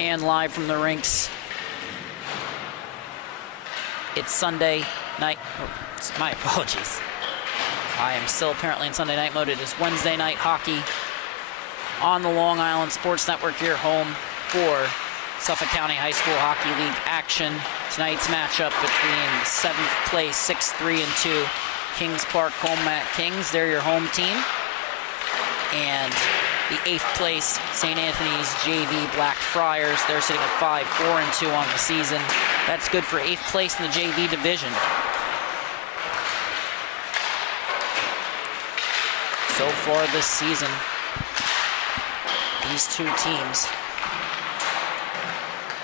And live from the rinks, it's Sunday night. Oh, my apologies. I am still apparently in Sunday night mode. It is Wednesday night hockey on the Long Island Sports Network, your home for Suffolk County High School Hockey League action. Tonight's matchup between the 7th place, 6-3-2 Kings Park Commack Kings. They're your home team. And the 8th place, St. Anthony's JV Black Friars. They're sitting at 5-4-2 on the season. That's good for 8th place in the JV division. So far this season, these two teams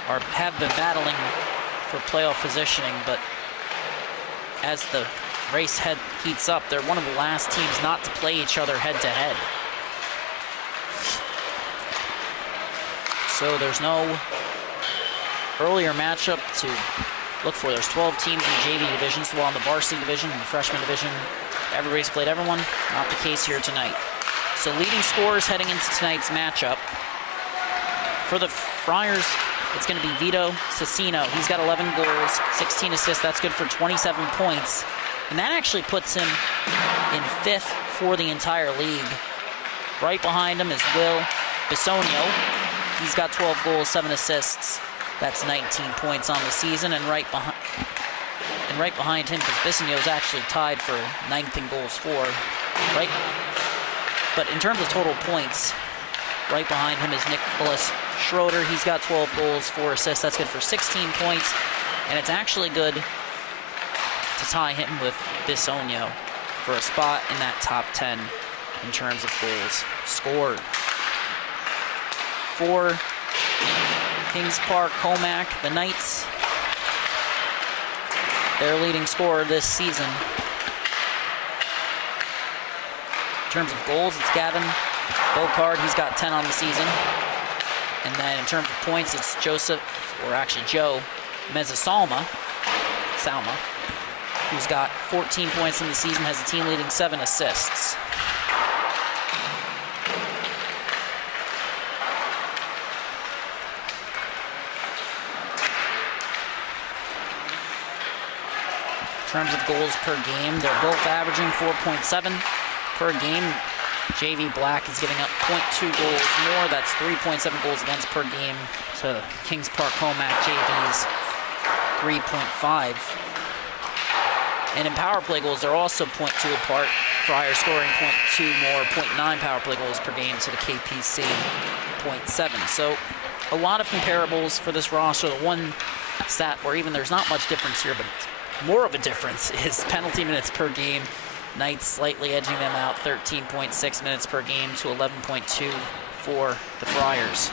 have been battling for playoff positioning, but as the race heats up, they're one of the last teams not to play each other head-to-head. So there's no earlier matchup to look for. There's 12 teams in the JV division, so while in the varsity division and the freshman division, everybody's played everyone. Not the case here tonight. So leading scorers heading into tonight's matchup. For the Friars, it's going to be Vito Cecino. He's got 11 goals, 16 assists. That's good for 27 points. And that actually puts him in 5th for the entire league. Right behind him is Will Bisogno. He's got 12 goals, 7 assists. That's 19 points on the season. And right behind him, because Bisogno is actually tied for 9th in goals for. Right? But in terms of total points, right behind him is Nicholas Schroeder. He's got 12 goals, 4 assists. That's good for 16 points. And it's actually good to tie him with Bisogno for a spot in that top 10 in terms of goals scored. For Kings Park Commack, the Knights, their leading scorer this season. In terms of goals, it's Gavin Bocard. He's got 10 on the season. And then in terms of points, it's Joe Mezzasalma, who's got 14 points in the season, has a team leading 7 assists. In terms of goals per game, they're both averaging 4.7 per game. JV Black is giving up 0.2 goals more. That's 3.7 goals against per game to Kings Park Commack JV's 3.5. And in power play goals, they're also 0.2 apart. Friars scoring 0.2 more, 0.9 power play goals per game to the KPC 0.7. So a lot of comparables for this roster. The one stat where even there's not much difference here, but more of a difference is penalty minutes per game. Knights slightly edging them out, 13.6 minutes per game to 11.2 for the Friars.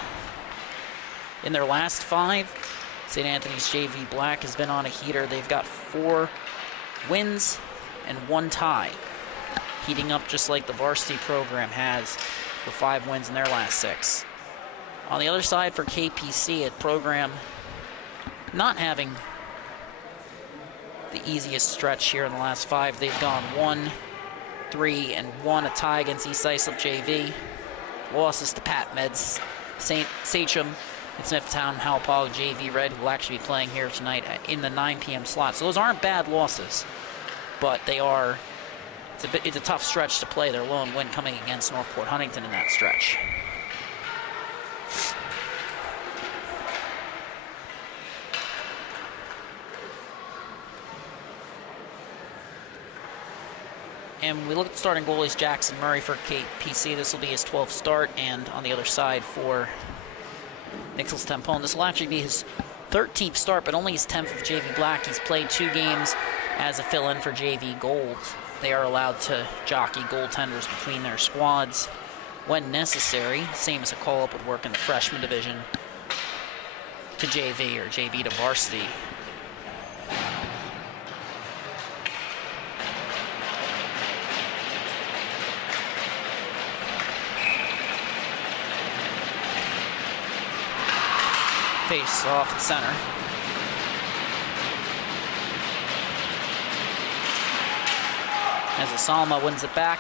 In their last 5, St. Anthony's JV Black has been on a heater. They've got 4 wins and 1 tie, heating up just like the varsity program has with 5 wins in their last 6. On the other side for KPC, a program not having the easiest stretch here in the last 5. They've gone 1-3-1, a tie against East Islip JV. Losses to Pat Meds, St. Sachem, and Smithtown Hauppauge JV Red, who will actually be playing here tonight in the 9 p.m. slot. So those aren't bad losses, but they are. It's a tough stretch to play. Their lone win coming against Northport Huntington in that stretch. And when we look at the starting goalies, Jackson Murray for KPC, this will be his 12th start. And on the other side for Nicholas Tempone, this will actually be his 13th start, but only his 10th with JV Black. He's played 2 games as a fill-in for JV Gold. They are allowed to jockey goaltenders between their squads when necessary, same as a call-up would work in the freshman division to JV or JV to varsity. Face off at center. As Asalma wins it back,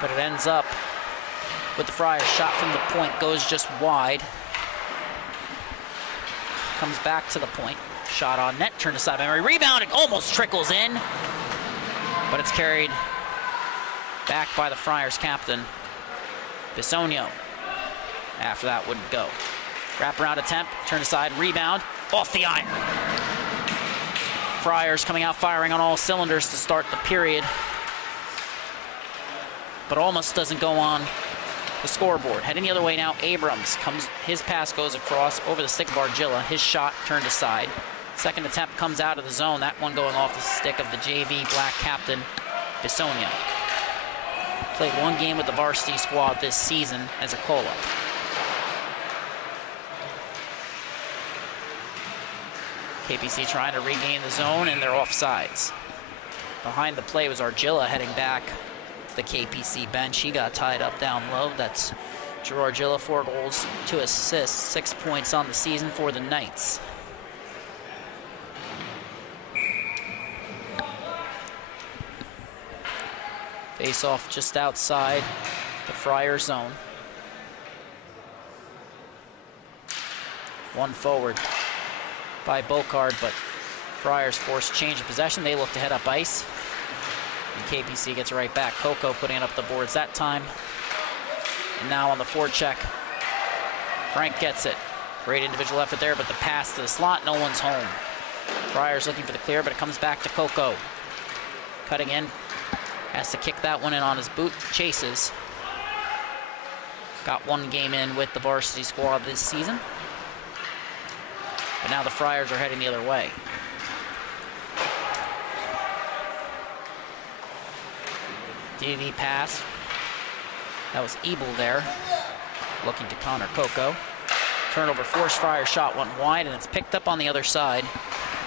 but it ends up with the Friars shot from the point, goes just wide. comes back to the point. Shot on net, turned aside by Murray. Rebound, it almost trickles in. But it's carried back by the Friars captain, Bisogno. After that wouldn't go. Wraparound attempt, turned aside, rebound, off the iron. Friars coming out firing on all cylinders to start the period, but almost doesn't go on the scoreboard. Heading the other way now, Abrams comes, his pass goes across over the stick of Argilla. His shot turned aside. Second attempt comes out of the zone, that one going off the stick of the JV Black captain, Bisogno. Played one game with the varsity squad this season as a call-up. KPC trying to regain the zone, and they're offsides. Behind the play was Argilla heading back to the KPC bench. He got tied up down low. That's Drew Argilla, 4 goals, 2 assists, 6 points on the season for the Knights. Face off just outside the Friar zone. One forward by Bocard, but Friars forced change of possession. They look to head up ice, and KPC gets right back. Coco putting it up the boards that time. And now on the forecheck, Frank gets it. Great individual effort there, but the pass to the slot, no one's home. Friars looking for the clear, but it comes back to Coco. Cutting in, has to kick that one in on his boot, chases. Got 1 game in with the varsity squad this season. But now the Friars are heading the other way. DD pass. That was Ebel there, looking to counter Coco. Turnover forced, Friars shot went wide, and it's picked up on the other side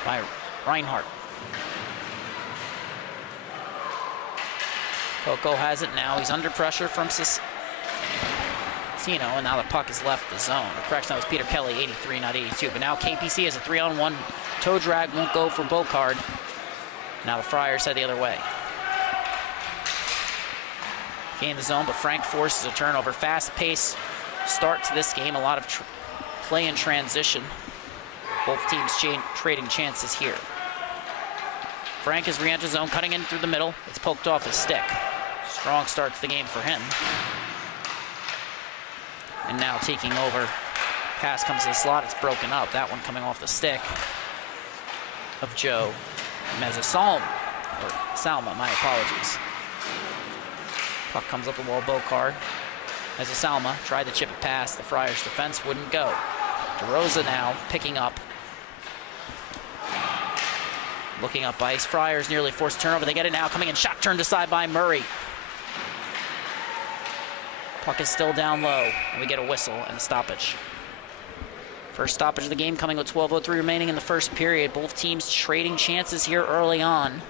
by Reinhardt. Coco has it now. He's under pressure from Cino, and now the puck has left the zone. Correction, that was Peter Kelly, 83, not 82. But now KPC has a 3-on-1. Toe drag won't go for Bocard. Now the Friars head the other way. Gain the zone, but Frank forces a turnover. Fast-paced start to this game. A lot of play in transition. Both teams trading chances here. Frank has re-entered zone, cutting in through the middle. It's poked off his stick. Strong start to the game for him. And now taking over. Pass comes to the slot, it's broken up. That one coming off the stick of Joe Mezzasalma, or Salma, my apologies. Puck comes up the wall, Bocard. Mezzasalma tried to chip it past the Friars defense, wouldn't go. DeRosa now picking up. Looking up ice, Friars nearly forced turnover. They get it now, coming in, shot turned aside by Murray. Puck is still down low, and we get a whistle and a stoppage. First stoppage of the game coming with 12:03 remaining in the first period. Both teams trading chances here early on.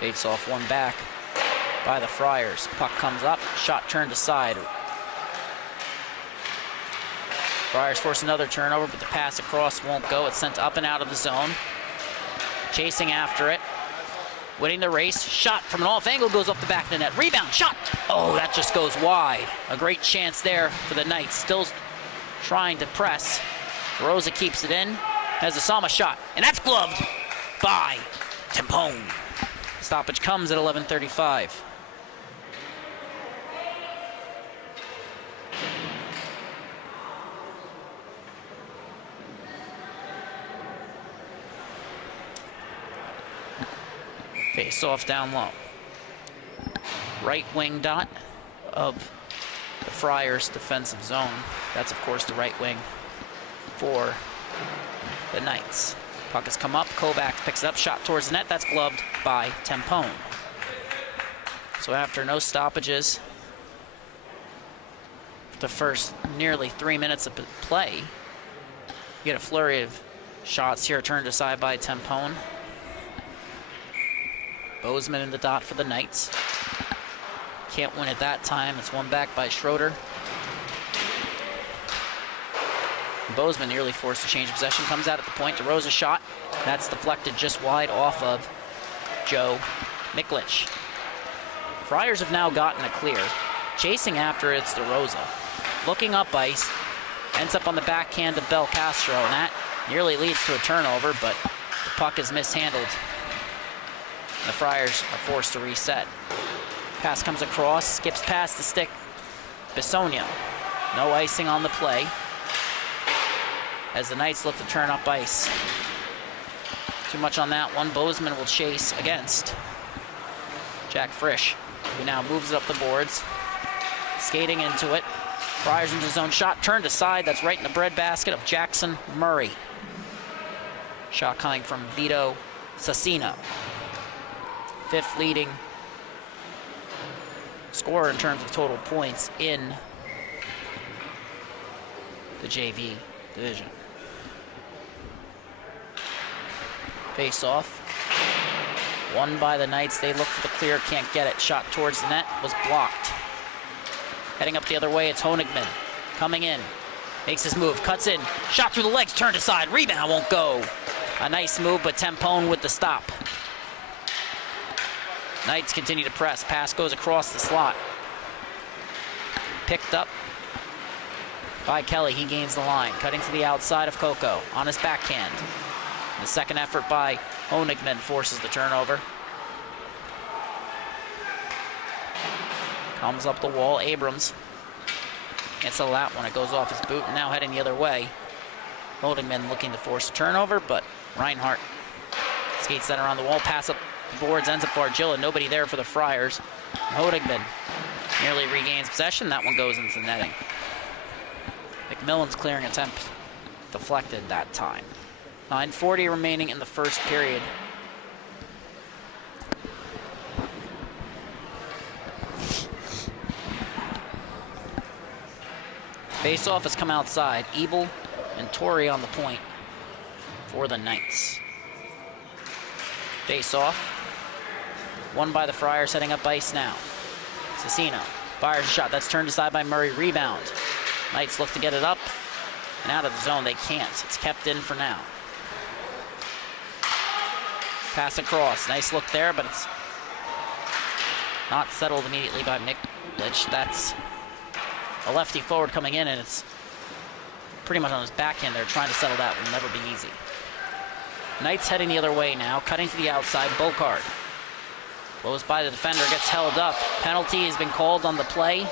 Bates off one back by the Friars. Puck comes up, shot turned aside. Friars force another turnover, but the pass across won't go. It's sent up and out of the zone. Chasing after it. Winning the race. Shot from an off angle, goes off the back of the net. Rebound, shot! Oh, that just goes wide. A great chance there for the Knights. Still trying to press. Rosa keeps it in. Has a Sama shot, and that's gloved by Tempone. Stoppage comes at 11:35. Face off down low. Right wing dot of the Friars defensive zone. That's, of course, the right wing for the Knights. Puck has come up. Kovacs picks it up. Shot towards the net. That's gloved by Tempone. So after no stoppages, the first nearly 3 minutes of play, you get a flurry of shots here turned aside by Tempone. Bozeman in the dot for the Knights. Can't win at that time. It's won back by Schroeder. Bozeman nearly forced a change of possession. Comes out at the point. DeRosa shot. That's deflected just wide off of Joe Miklich. Friars have now gotten a clear. Chasing after it's DeRosa. Looking up ice. Ends up on the backhand of Belcastro, and that nearly leads to a turnover, but the puck is mishandled. The Friars are forced to reset. Pass comes across, skips past the stick. Bisogno. No icing on the play as the Knights look to turn up ice. Too much on that one. Bozeman will chase against Jack Frisch, who now moves it up the boards. Skating into it. Friars into zone shot, turned aside. That's right in the breadbasket of Jackson Murray. Shot coming from Vito Sassino. Fifth leading scorer in terms of total points in the JV division. Face off. Won by the Knights. They look for the clear, can't get it. Shot towards the net was blocked. Heading up the other way, it's Honigman. Coming in. Makes his move, cuts in. Shot through the legs, turned aside. Rebound won't go. A nice move, but Tempone with the stop. Knights continue to press. Pass goes across the slot. Picked up by Kelly. He gains the line. Cutting to the outside of Coco on his backhand. The second effort by Honigman forces the turnover. Comes up the wall. Abrams gets a lap when it goes off his boot, and now heading the other way. Honigman looking to force a turnover, but Reinhardt skates that around the wall. Pass up the boards, ends up Vargilla. Nobody there for the Friars. Honigman nearly regains possession. That one goes into the netting. McMillan's clearing attempt deflected that time. 9:40 remaining in the first period. Face-off has come outside. Ebel and Torrey on the point for the Knights. Face-off. Won by the Friars, heading up ice now. Cecino fires a shot. That's turned aside by Murray. Rebound. Knights look to get it up and out of the zone. They can't. It's kept in for now. Pass across. Nice look there, but it's not settled immediately by Miklich. That's a lefty forward coming in, and it's pretty much on his backhand there, trying to settle that. Will never be easy. Knights heading the other way now, cutting to the outside. Bocard blows by the defender, gets held up. Penalty has been called on the play.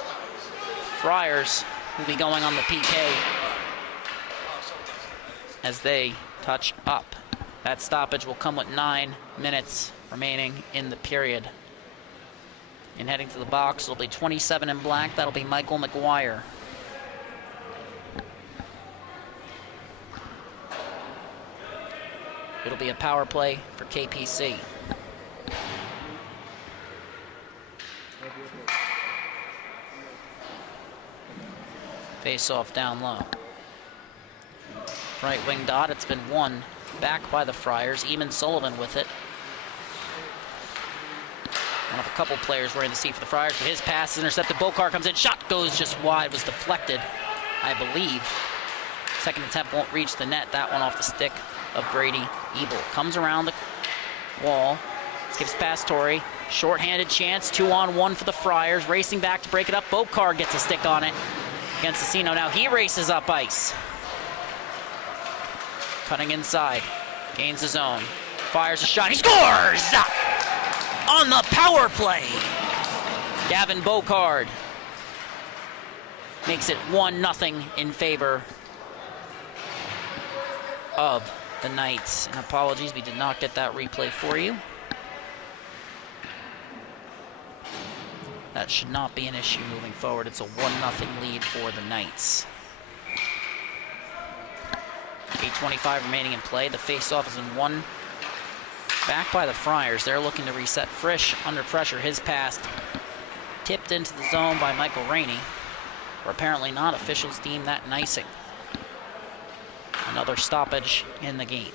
Friars will be going on the PK as they touch up. That stoppage will come with 9 minutes remaining in the period. And heading to the box, it'll be 27 in black. That'll be Michael McGuire. It'll be a power play for KPC. Face off down low. Right wing dot, it's been won back by the Friars. Eamon Sullivan with it. One of a couple players wearing the seat for the Friars, but his pass is intercepted. Bokar comes in, shot goes just wide, was deflected, I believe. Second attempt won't reach the net. That one off the stick of Brady Ebel. Comes around the wall, skips past Torrey. Short-handed chance, 2-on-1 for the Friars. Racing back to break it up. Bokar gets a stick on it against Cecino. Now he races up ice. Cutting inside, gains the zone, fires a shot, he scores! On the power play, Gavin Bocard makes it 1-0 in favor of the Knights. And apologies, we did not get that replay for you. That should not be an issue moving forward. It's a 1-0 lead for the Knights. 8:25 remaining in play. The face-off is in one. Back by the Friars. They're looking to reset. Frisch under pressure. His pass tipped into the zone by Michael Rainey. Or apparently not. Officials deem that an icing. Another stoppage in the game.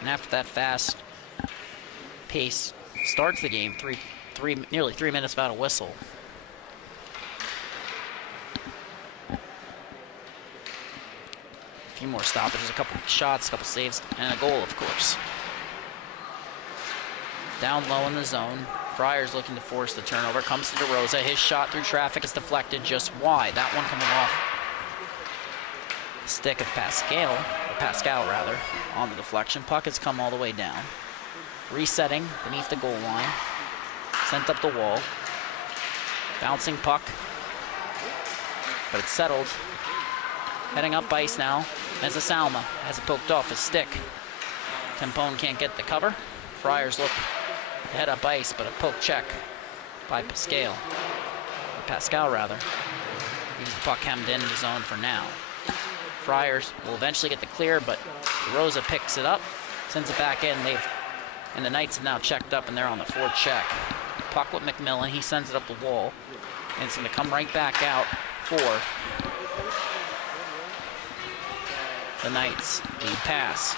And after that fast pace starts the game, nearly 3 minutes without a whistle. A few more stoppages, a couple shots, a couple saves, and a goal, of course. Down low in the zone. Friars looking to force the turnover. Comes to DeRosa. His shot through traffic is deflected just wide. That one coming off the stick of Pascal rather, on the deflection. Puck has come all the way down. Resetting beneath the goal line. Sent up the wall. Bouncing puck. But it's settled. Heading up ice now. As Salma has it poked off his stick. Tempone can't get the cover. Friars look to head up ice, but a poke check by Pascal. He's the puck hemmed in the zone for now. Friars will eventually get the clear, but Rosa picks it up, sends it back in. And the Knights have now checked up, and they're on the forecheck. Puck with McMillan. He sends it up the wall, and it's going to come right back out for the Knights. Lead pass.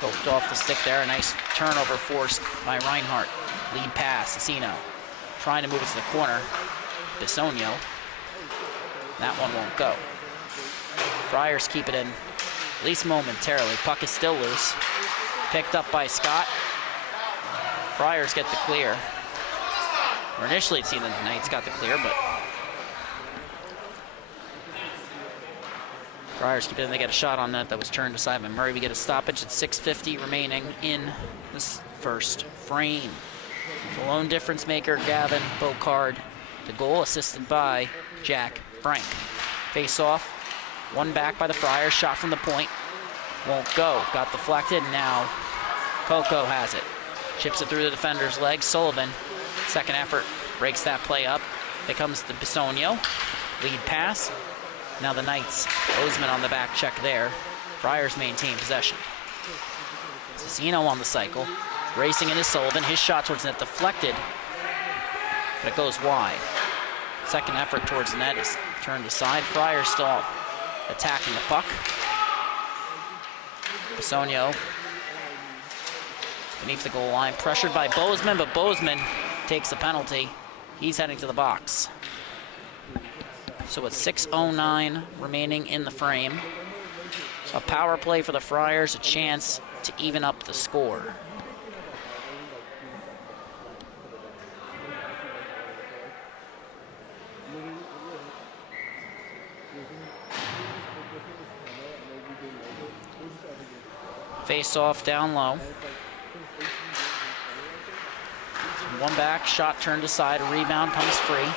Poked off the stick there. A nice turnover forced by Reinhardt. Lead pass. Cicino trying to move it to the corner. Bisogno. That one won't go. Friars keep it in, at least momentarily. Puck is still loose. Picked up by Scott. Friars get the clear. Or initially it seemed the Knights got the clear, but Friars keep it in. They get a shot on that was turned aside by Murray. We get a stoppage at 6:50 remaining in this first frame. The lone difference maker, Gavin Bocard. The goal assisted by Jack Frank. Face off. One back by the Friars. Shot from the point. Won't go. Got deflected. Now Coco has it. Chips it through the defender's legs. Sullivan, second effort, breaks that play up. Here comes the Bisogno. Lead pass. Now the Knights. Bozeman on the back check there. Friars maintain possession. Cicino on the cycle. Racing into Sullivan. His shot towards the net deflected, but it goes wide. Second effort towards the net is turned aside. Friars still attacking the puck. Bisogno beneath the goal line, pressured by Bozeman, but Bozeman takes the penalty. He's heading to the box. So with 6:09 remaining in the frame, a power play for the Friars, a chance to even up the score. Face off down low. One back, shot turned aside, a rebound comes free.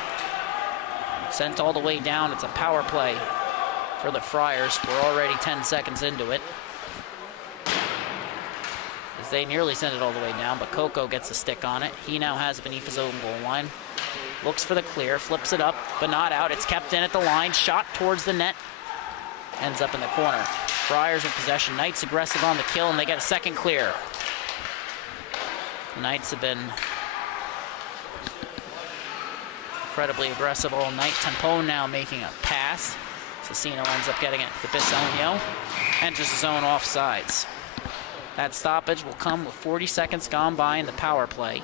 Sent all the way down. It's a power play for the Friars. We're already 10 seconds into it, as they nearly sent it all the way down, but Coco gets a stick on it. He now has it beneath his own goal line. Looks for the clear, flips it up, but not out. It's kept in at the line. Shot towards the net. Ends up in the corner. Friars with possession. Knights aggressive on the kill, and they get a second clear. The Knights have been incredibly aggressive all night. Tempone now making a pass. Cicino ends up getting it to Bisogno. Enters the zone offsides. That stoppage will come with 40 seconds gone by in the power play.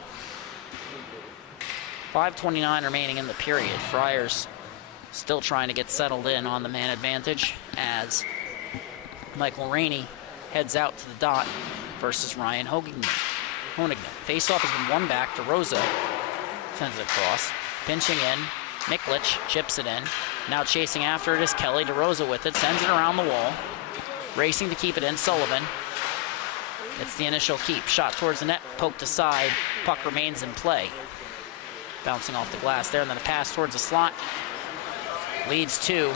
5:29 remaining in the period. Friars still trying to get settled in on the man advantage as Michael Rainey heads out to the dot versus Ryan Honigman. Face-off has been one back to Rosa. Sends it across. Pinching in. Miklich chips it in. Now chasing after it is Kelly. DeRosa with it. Sends it around the wall. Racing to keep it in. Sullivan gets the initial keep. Shot towards the net. Poked aside. Puck remains in play. Bouncing off the glass there. And then a pass towards the slot. Leads to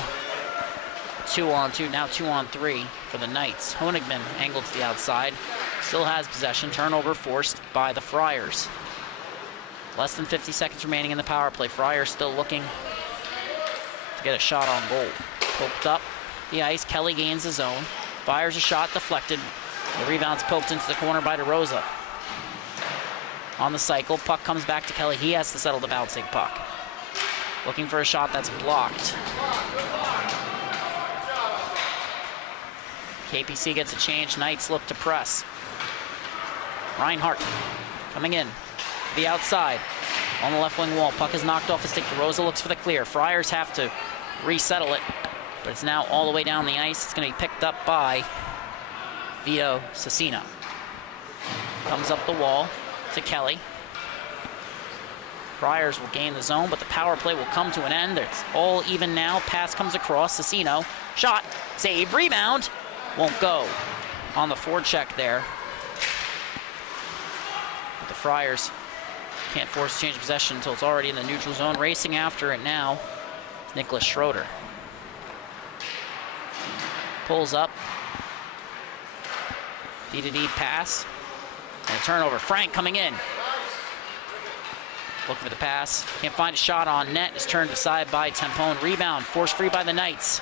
2-on-2. Now 2-on-3 for the Knights. Honigman angled to the outside. Still has possession. Turnover forced by the Friars. Less than 50 seconds remaining in the power play. Friars still looking to get a shot on goal. Poked up the ice. Kelly gains his own. Fires a shot, deflected. The rebound's poked into the corner by DeRosa. On the cycle, puck comes back to Kelly. He has to settle the bouncing puck. Looking for a shot that's blocked. KPC gets a change. Knights look to press. Reinhardt coming in. The outside on the left wing wall. Puck is knocked off a stick. DeRosa looks for the clear. Friars have to resettle it, but it's now all the way down the ice. It's going to be picked up by Vito Cicino. Comes up the wall to Kelly. Friars will gain the zone, but the power play will come to an end. It's all even now. Pass comes across. Cecino. Shot. Save. Rebound. Won't go on the forecheck there. But the Friars can't force a change of possession until it's already in the neutral zone. Racing after it now is Nicholas Schroeder. Pulls up. D-to-D pass. And a turnover. Frank coming in. Looking for the pass. Can't find a shot on net. Is turned aside by Tempone. Rebound. Forced free by the Knights.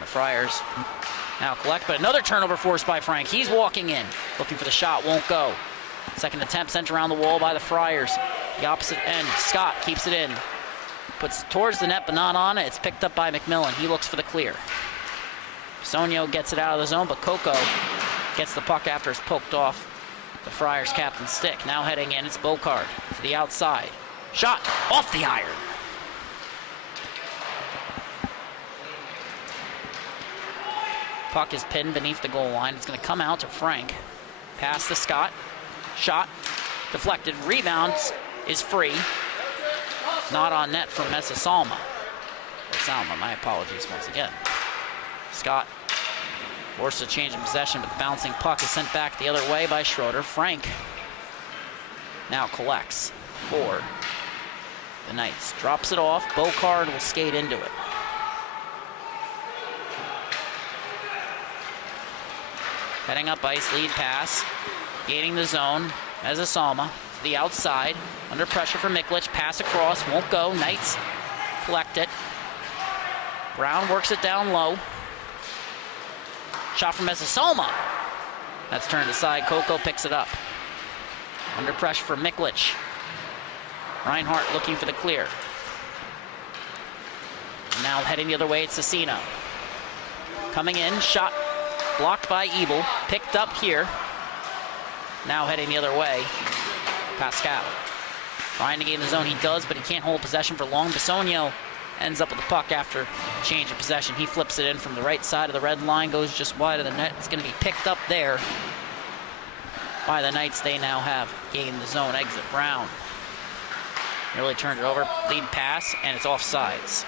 The Friars now collect, but another turnover forced by Frank. He's walking in. Looking for the shot. Won't go. Second attempt sent around the wall by the Friars. The opposite end. Scott keeps it in. Puts it towards the net, but not on it. It's picked up by McMillan. He looks for the clear. Sonio gets it out of the zone, but Coco gets the puck after it's poked off the Friars captain's stick. Now heading in, it's Bocard to the outside. Shot off the iron. Puck is pinned beneath the goal line. It's going to come out to Frank. Pass to Scott. Shot deflected. Rebound is free. Not on net from Messasalma. Salma, my apologies once again. Scott forced a change in possession, but the bouncing puck is sent back the other way by Schroeder. Frank now collects for the Knights. Drops it off. Bocard will skate into it. Heading up ice, lead pass. Gaining the zone. Messasalma to the outside. Under pressure for Miklich. Pass across. Won't go. Knights collect it. Brown works it down low. Shot from Messasalma. That's turned aside. Coco picks it up. Under pressure for Miklich. Reinhardt looking for the clear. Now heading the other way, it's Cecino. Coming in, shot blocked by Ebel. Picked up here. Now heading the other way, Pascal. Trying to gain the zone, he does, but he can't hold possession for long. Bisogno ends up with the puck after change of possession. He flips it in from the right side of the red line, goes just wide of the net. It's going to be picked up there by the Knights. They now have gained the zone exit. Brown really turned it over. Lead pass, and it's offsides.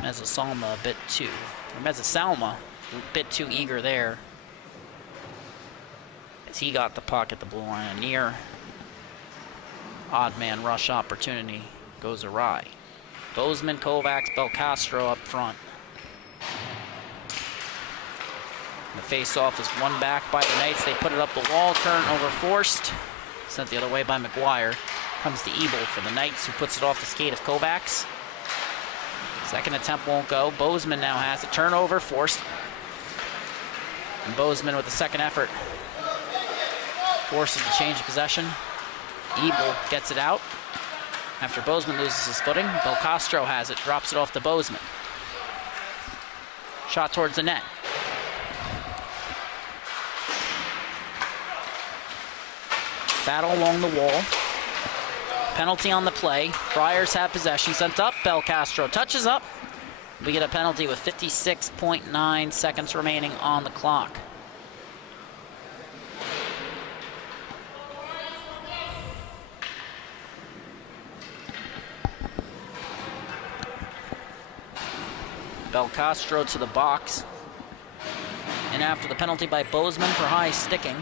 Messasalma a bit too eager there, as he got the puck at the blue line. A near odd man rush opportunity goes awry. Bozeman, Kovacs, Belcastro up front. The face-off is won back by the Knights. They put it up the wall. Turnover forced. Sent the other way by McGuire. Comes to Ebel for the Knights, who puts it off the skate of Kovacs. Second attempt won't go. Bozeman now has a turnover forced. And Bozeman with the second effort forces the change of possession. Ebel gets it out. After Bozeman loses his footing, Belcastro has it, drops it off to Bozeman. Shot towards the net. Battle along the wall. Penalty on the play. Friars have possession. Sent up. Belcastro touches up. We get a penalty with 56.9 seconds remaining on the clock. Belcastro to the box. And after the penalty by Bozeman for high sticking,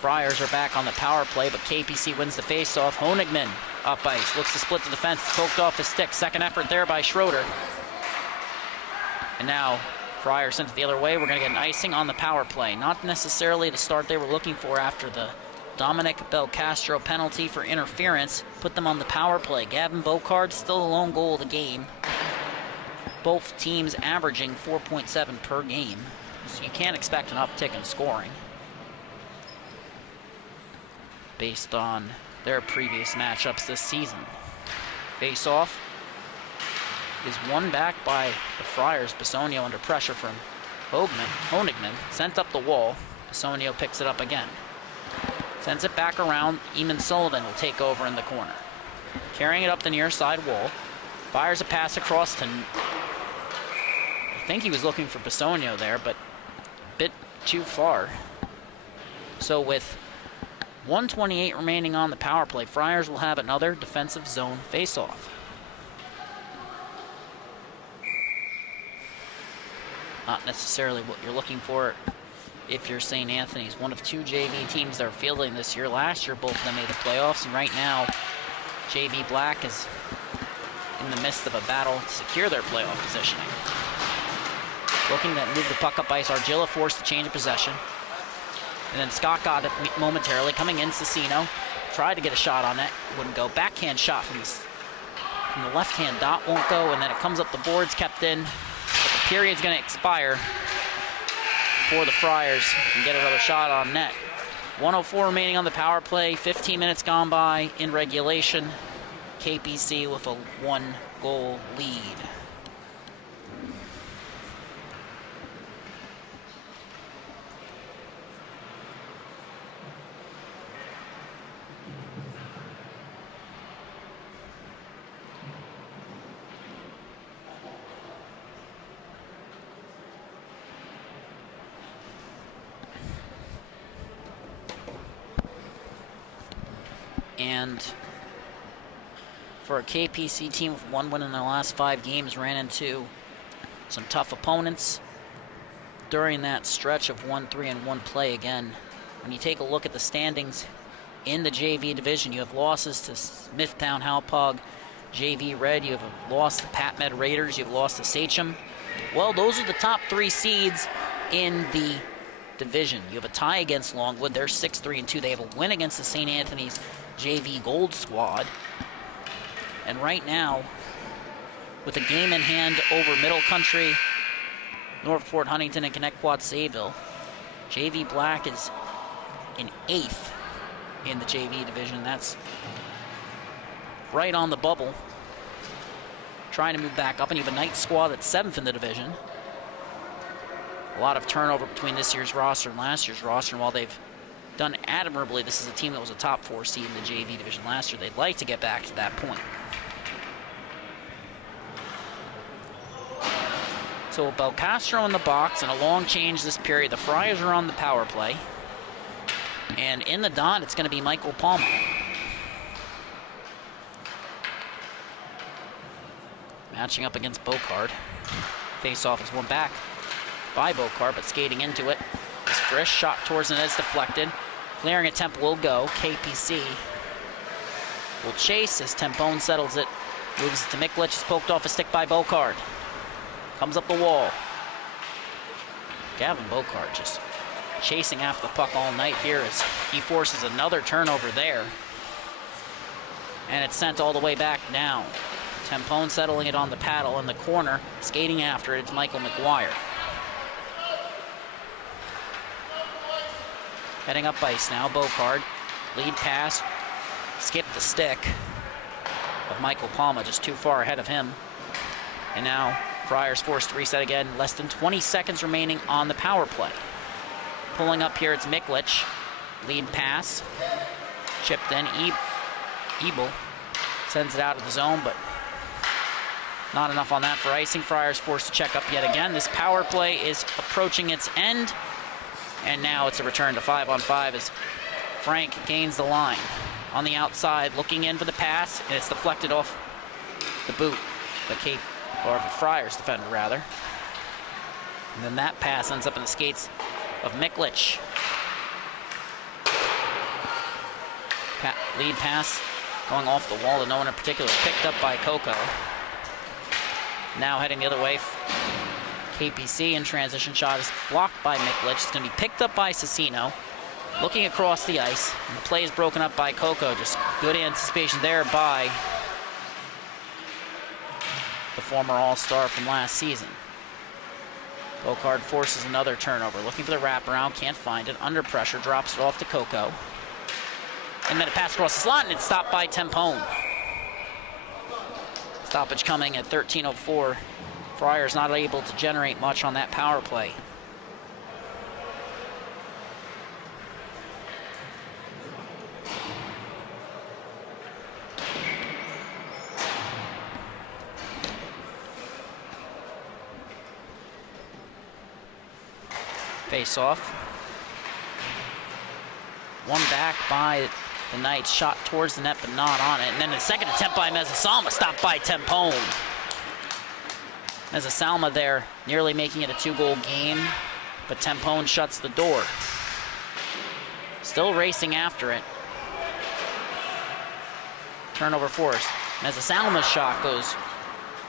Friars are back on the power play, but KPC wins the faceoff. Honigman up ice, looks to split the defense, poked off his stick. Second effort there by Schroeder. And now Friars sent it the other way. We're going to get an icing on the power play. Not necessarily the start they were looking for after the Dominic Belcastro penalty for interference. Put them on the power play. Gavin Bocard still the lone goal of the game. Both teams averaging 4.7 per game. So you can't expect an uptick in scoring based on their previous matchups this season. Face-off is won back by the Friars. Bisogno under pressure from Honigman. Sent up the wall. Bisogno picks it up again. Sends it back around. Eamon Sullivan will take over in the corner. Carrying it up the near side wall. Fires a pass across to... I think he was looking for Bisogno there, but a bit too far. So with 1:28 remaining on the power play, Friars will have another defensive zone faceoff. Not necessarily what you're looking for if you're St. Anthony's. One of 2 JV teams that are fielding this year. Last year, both of them made the playoffs, and right now, JV Black is in the midst of a battle to secure their playoff positioning. Looking to move the puck up ice, Argilla forced to change of possession. And then Scott got it momentarily. Coming in, Cecino tried to get a shot on that, wouldn't go. Backhand shot from the left-hand dot, won't go, and then it comes up the boards, kept in. But the period's going to expire before the Friars can get another shot on net. 1:04 remaining on the power play, 15 minutes gone by in regulation. KPC with a 1-goal lead. And for a KPC team with 1 win in their last 5 games, ran into some tough opponents during that stretch of 1-3-1 play. Again, when you take a look at the standings in the JV division, you have losses to Smithtown Halpog, JV Red, you have lost to PatMed Raiders, you have lost to Sachem. Well, those are the top 3 seeds in the division. You have a tie against Longwood, they're 6-3-2. They have a win against the St. Anthony's JV Gold squad. And right now, with a game in hand over Middle Country, North Fort Huntington, and Connecticut Sayville, JV Black is in 8th in the JV division. That's right on the bubble. Trying to move back up, and you have a Knights squad that's 7th in the division. A lot of turnover between this year's roster and last year's roster, and while they've done admirably, this is a team that was a top 4 seed in the JV division last year. They'd like to get back to that point. So Belcastro in the box, and a long change this period. The Friars are on the power play. And in the dot, it's going to be Michael Palmer. Matching up against Bocard. Face-off is won back by Bocard, but skating into it is Frisch. Shot towards the net is deflected. Clearing attempt will go. KPC will chase as Tempone settles it. Moves it to Miklich. Is poked off a stick by Bocard. Comes up the wall. Gavin Bocard just chasing after the puck all night here as he forces another turnover there. And it's sent all the way back down. Tempone settling it on the paddle in the corner. Skating after it, it's Michael McGuire. Heading up ice now, Bocard. Lead pass. Skip the stick of Michael Palma, just too far ahead of him. And now Friars forced to reset again. Less than 20 seconds remaining on the power play. Pulling up here, it's Miklich. Lead pass. Chipped in. Ebel sends it out of the zone, but not enough on that for icing. Friars forced to check up yet again. This power play is approaching its end. And now it's a return to 5-on-5 as Frank gains the line. On the outside, looking in for the pass, and it's deflected off the boot. Or the Friars defender, rather. And then that pass ends up in the skates of Miklich. Lead pass going off the wall to no one in particular. Picked up by Coco. Now heading the other way. KPC in transition shot is blocked by Miklich. It's going to be picked up by Cecino. Looking across the ice. And the play is broken up by Coco. Just good anticipation there by the former All-Star from last season. Bocard forces another turnover. Looking for the wraparound. Can't find it. Under pressure. Drops it off to Coco. And then a pass across the slot, and it's stopped by Tempone. Stoppage coming at 13:04. Friars not able to generate much on that power play. Face off. One back by the Knights, shot towards the net but not on it. And then the second attempt by Mezzasalma, stopped by Tempone. Mezzasalma there nearly making it a 2-goal game, but Tempone shuts the door. Still racing after it. Turnover force. Mezzasalma's shot goes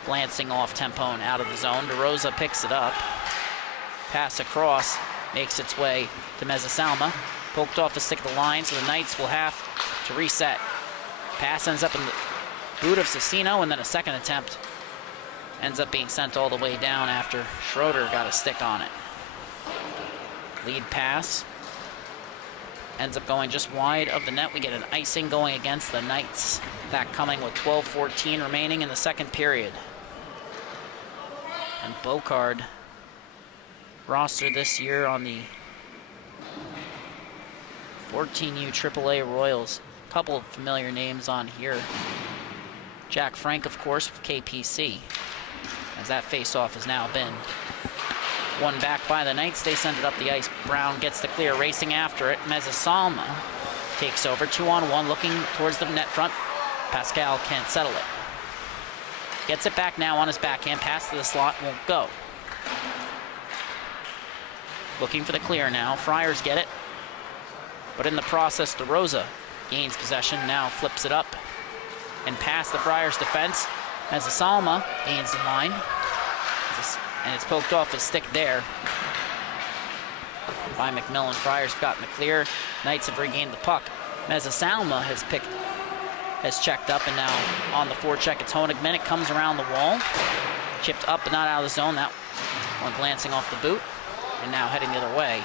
glancing off Tempone out of the zone. DeRosa picks it up. Pass across, makes its way to Mezzasalma. Poked off the stick of the line, so the Knights will have to reset. Pass ends up in the boot of Cecino, and then a second attempt ends up being sent all the way down after Schroeder got a stick on it. Lead pass ends up going just wide of the net. We get an icing going against the Knights. That coming with 12:14 remaining in the second period. And Bocard, roster this year on the 14U AAA Royals. A couple of familiar names on here. Jack Frank, of course, with KPC, as that face-off has now been won back by the Knights. They send it up the ice. Brown gets the clear, racing after it. Mezzasalma takes over, 2-on-1, looking towards the net front. Pascal can't settle it. Gets it back now on his backhand, pass to the slot, won't go. Looking for the clear now. Friars get it. But in the process, DeRosa gains possession, now flips it up and past the Friars defense. Mezzasalma gains the line, and it's poked off his stick there by McMillan. Friars have gotten the clear. Knights have regained the puck. Mezzasalma has checked up, and now on the forecheck, it's Honigman. It comes around the wall, chipped up but not out of the zone. That one glancing off the boot, and now heading the other way.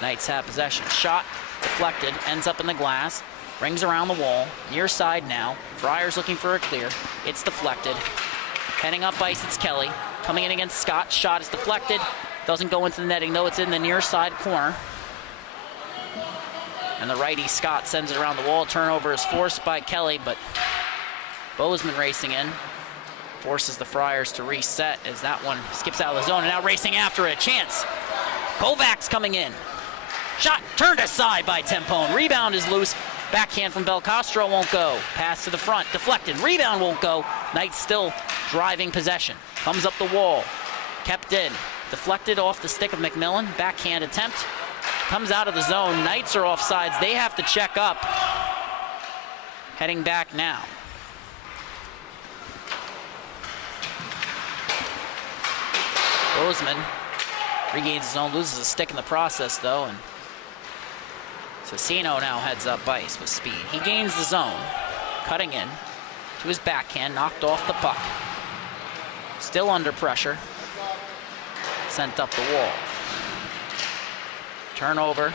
Knights have possession. Shot deflected, ends up in the glass, rings around the wall, near side now. Friars looking for a clear. It's deflected. Heading up ice, it's Kelly. Coming in against Scott. Shot is deflected. Doesn't go into the netting, though. It's in the near side corner. And the righty Scott sends it around the wall. Turnover is forced by Kelly, but Bozeman racing in. Forces the Friars to reset as that one skips out of the zone. And now racing after it. Chance. Kovacs coming in. Shot turned aside by Tempone. Rebound is loose. Backhand from Belcastro won't go. Pass to the front. Deflected. Rebound won't go. Knights still driving possession. Comes up the wall. Kept in. Deflected off the stick of McMillan. Backhand attempt. Comes out of the zone. Knights are offsides. They have to check up. Heading back now. Bozeman regains his own, loses a stick in the process, though, and Cecino now heads up ice with speed. He gains the zone, cutting in to his backhand, knocked off the puck. Still under pressure. Sent up the wall. Turnover.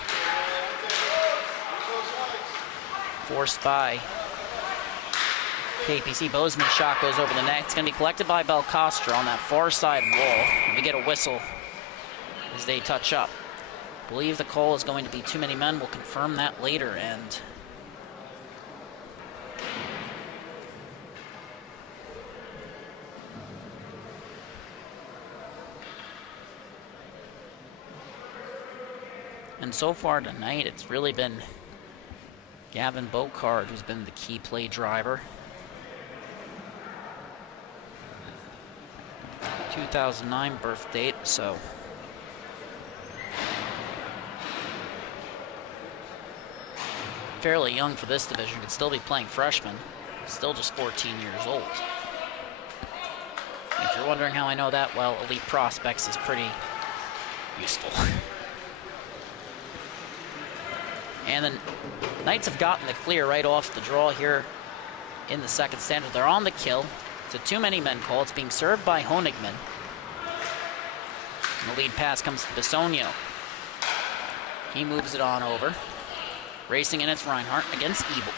Forced by KPC. Bozeman's shot goes over the net. It's going to be collected by Belcastro on that far side wall. We get a whistle as they touch up. I believe the call is going to be too many men. We'll confirm that later. And so far tonight, it's really been Gavin Bocard who's been the key play driver. 2009 birth date, so fairly young for this division. Could still be playing freshman. Still just 14 years old. If you're wondering how I know that, well, Elite Prospects is pretty useful. And the Knights have gotten the clear right off the draw here in the second standard. They're on the kill. It's a too many men call. It's being served by Honigman. And the lead pass comes to Bisogno. He moves it on over. Racing in, it's Reinhardt against Ebel.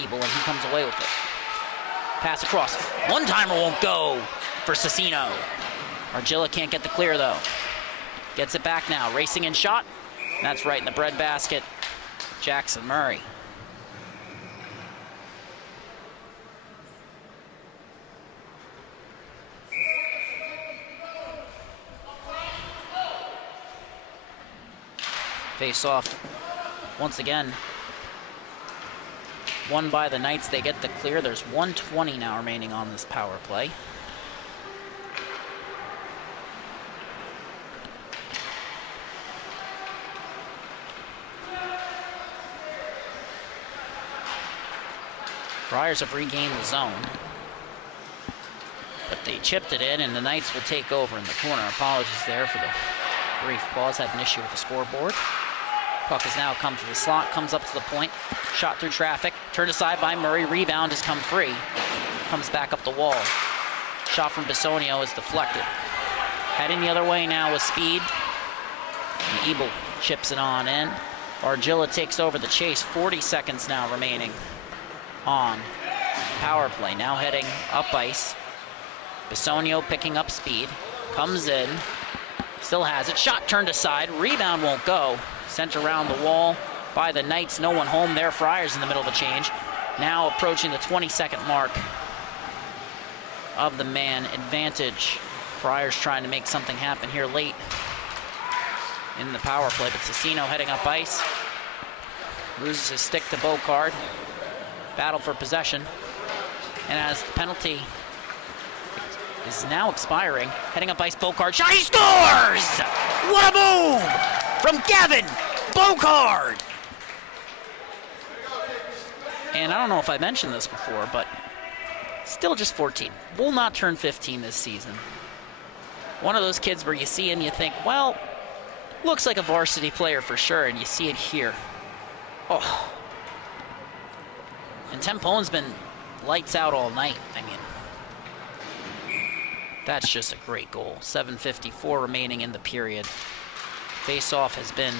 Ebel, and he comes away with it. Pass across. One-timer won't go for Cecino. Argilla can't get the clear, though. Gets it back now. Racing in shot. That's right in the breadbasket. Jackson Murray. Face off once again. Won by the Knights. They get the clear. There's 1:20 now remaining on this power play. Friars have regained the zone, but they chipped it in, and the Knights will take over in the corner. Apologies there for the brief pause. Had an issue with the scoreboard. Puck has now come to the slot, comes up to the point, shot through traffic, turned aside by Murray. Rebound has come free, comes back up the wall. Shot from Bisonio is deflected. Heading the other way now with speed. And Ebel chips it on in. Argilla takes over the chase. 40 seconds now remaining on power play. Now heading up ice. Bisonio picking up speed. Comes in. Still has it. Shot turned aside. Rebound won't go. Sent around the wall by the Knights. No one home there. Friars in the middle of the change. Now approaching the 20-second mark of the man advantage. Friars trying to make something happen here late in the power play, but Cicino heading up ice. Loses his stick to Bocard. Battle for possession. And as the penalty is now expiring, heading up ice, Bocard shot, he scores! What a move from Gavin Bocard! And I don't know if I mentioned this before, but still just 14. Will not turn 15 this season. One of those kids where you see him, you think, well, looks like a varsity player for sure, and you see it here. Oh. And Tempone's been lights out all night. I mean, that's just a great goal. 7:54 remaining in the period. Face-off has been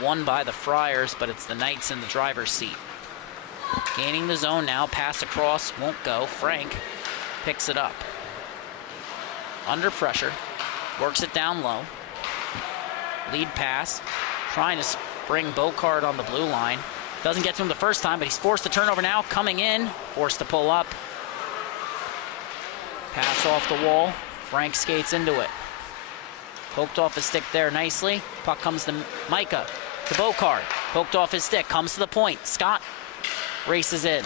won by the Friars, but it's the Knights in the driver's seat. Gaining the zone now, pass across, won't go. Frank picks it up. Under pressure, works it down low. Lead pass, trying to bring Bocard on the blue line. Doesn't get to him the first time, but he's forced to turnover now. Coming in, forced to pull up. Pass off the wall. Frank skates into it. Poked off his stick there nicely. Puck comes to Micah, to Bocard. Poked off his stick, comes to the point. Scott races in,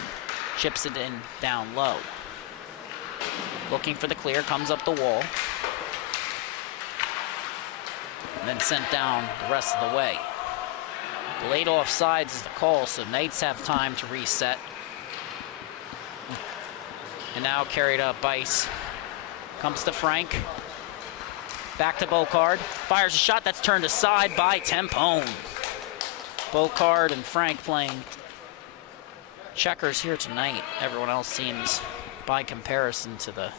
chips it in down low. Looking for the clear, comes up the wall. And then sent down the rest of the way. Late offsides is the call, so Knights have time to reset. And now carried up ice. Comes to Frank. Back to Bocard. Fires a shot that's turned aside by Tempone. Bocard and Frank playing checkers here tonight. Everyone else seems, by comparison to the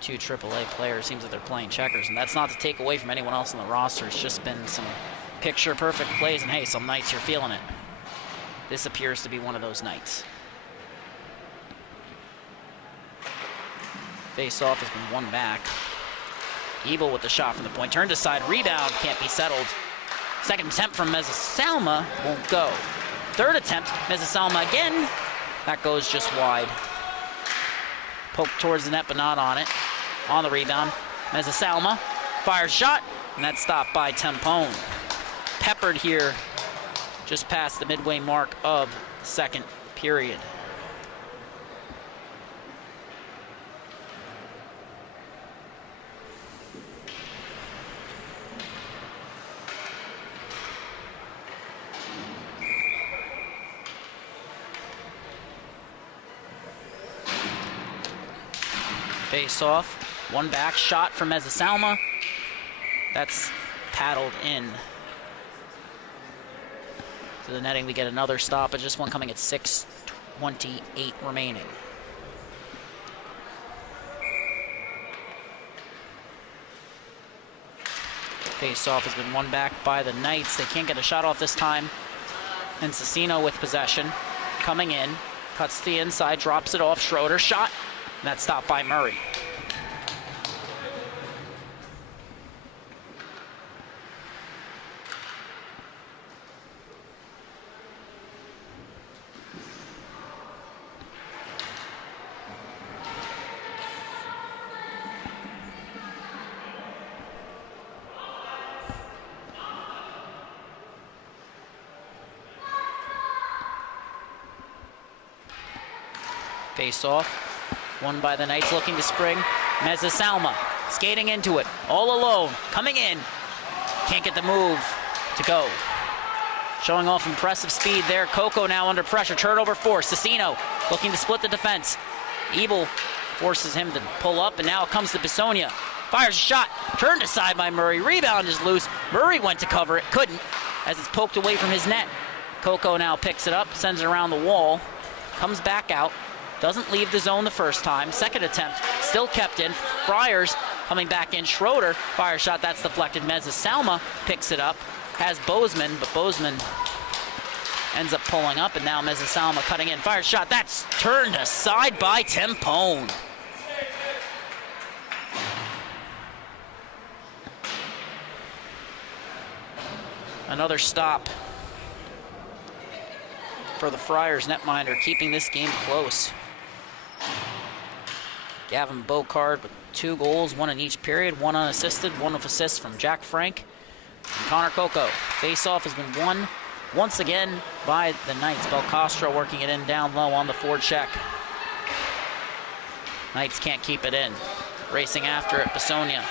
two AAA players, seems that they're playing checkers. And that's not to take away from anyone else on the roster. It's just been some picture-perfect plays, and hey, some nights you're feeling it. This appears to be one of those nights. Face-off has been won back. Ebel with the shot from the point. Turned aside, rebound, can't be settled. Second attempt from Mezzasalma, won't go. Third attempt, Mezzasalma again. That goes just wide. Poked towards the net, but not on it. On the rebound, Mezzasalma fires shot, and that's stopped by Tempone. Peppered here just past the midway mark of the second period. Face off, one back shot from Mezzasalma. That's paddled in to the netting. We get another stoppage, this one coming at 6:28 remaining. Face off has been won back by the Knights. They can't get a shot off this time. And Cicino with possession, coming in, cuts to the inside, drops it off. Schroeder shot. And that's stopped by Murray. Face off, won by the Knights, looking to spring. Mezza-Salma skating into it, all alone, coming in. Can't get the move to go. Showing off impressive speed there. Coco now under pressure, turnover force. Cicino looking to split the defense. Ebel forces him to pull up, and now it comes to Bissonia. Fires a shot, turned aside by Murray. Rebound is loose. Murray went to cover it, couldn't, as it's poked away from his net. Coco now picks it up, sends it around the wall, comes back out, doesn't leave the zone the first time. Second attempt, still kept in. Friars coming back in. Schroeder fire shot, that's deflected. Mezza-Salma picks it up, has Bozeman, but Bozeman ends up pulling up, and now Mezza-Salma cutting in. Fire shot, that's turned aside by Tempone. Another stop for the Friars netminder, keeping this game close. Gavin Bocard with 2 goals, 1 in each period, 1 unassisted, 1 with assists from Jack Frank and Connor Coco. Face-off has been won once again by the Knights. Belcastro working it in down low on the forecheck. Knights can't keep it in. Racing after it, Bissonia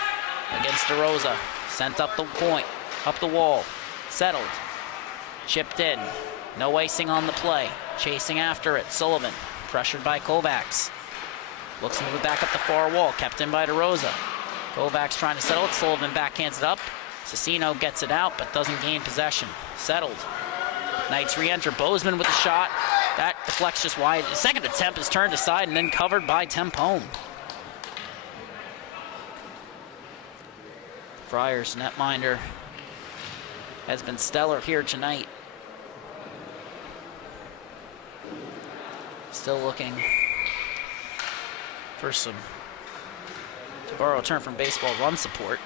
against DeRosa. Sent up the point, up the wall. Settled, chipped in, no icing on the play. Chasing after it, Sullivan, pressured by Kovacs. Looks to move it back up the far wall, kept in by DeRosa. Kovacs trying to settle it, Sullivan backhands it up. Cicino gets it out, but doesn't gain possession. Settled. Knights re-enter, Bozeman with a shot. That deflects just wide. The second attempt is turned aside and then covered by Tempone. Friars netminder has been stellar here tonight. Still looking for some, to borrow a term from baseball, run support,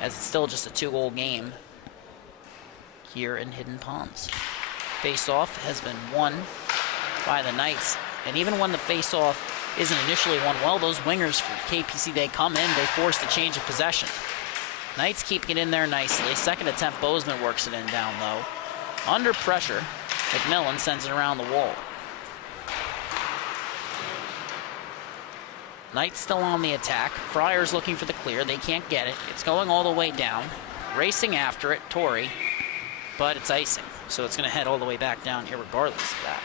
as it's still just a 2-goal game here in Hidden Ponds. Face-off has been won by the Knights, and even when the face-off isn't initially won well, those wingers for KPC, they come in, they force the change of possession. Knights keeping it in there nicely. Second attempt, Bozeman works it in down low. Under pressure, McMillan sends it around the wall. Knights still on the attack. Friars looking for the clear. They can't get it. It's going all the way down. Racing after it, Torrey, but it's icing. So it's going to head all the way back down here regardless of that.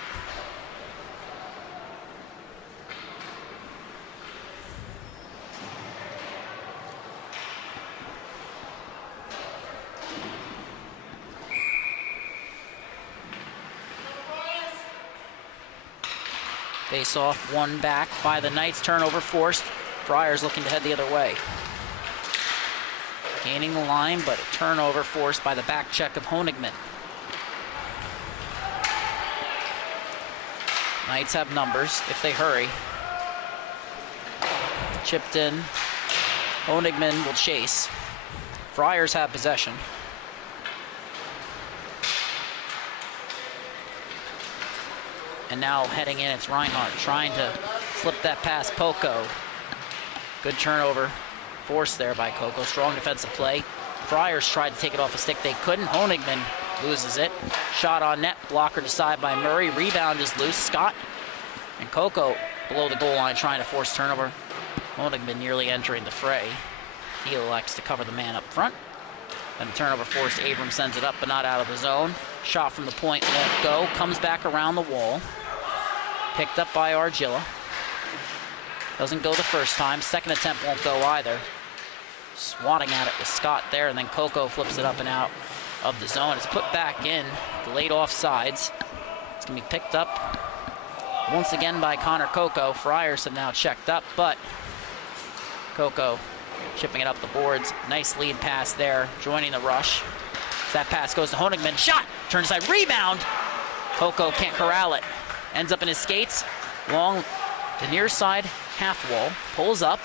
Face-off, won back by the Knights. Turnover forced. Friars looking to head the other way. Gaining the line, but a turnover forced by the back check of Honigman. Knights have numbers if they hurry. Chipped in. Honigman will chase. Friars have possession. And now heading in, it's Reinhardt trying to slip that past Poco. Good turnover forced there by Coco. Strong defensive play. Friars tried to take it off a stick. They couldn't. Honigman loses it. Shot on net. Blocker to side by Murray. Rebound is loose. Scott and Coco below the goal line trying to force turnover. Honigman nearly entering the fray. He elects to cover the man up front. And the turnover forced. Abrams sends it up, but not out of the zone. Shot from the point won't go. Comes back around the wall. Picked up by Argilla. Doesn't go the first time. Second attempt won't go either. Swatting at it with Scott there, and then Coco flips it up and out of the zone. It's put back in, the late offsides. It's going to be picked up once again by Connor Coco. Friars have now checked up, but Coco chipping it up the boards. Nice lead pass there, joining the rush. That pass goes to Honigman. Shot! Turns side, rebound! Coco can't corral it. Ends up in his skates. Long to near side half wall. Pulls up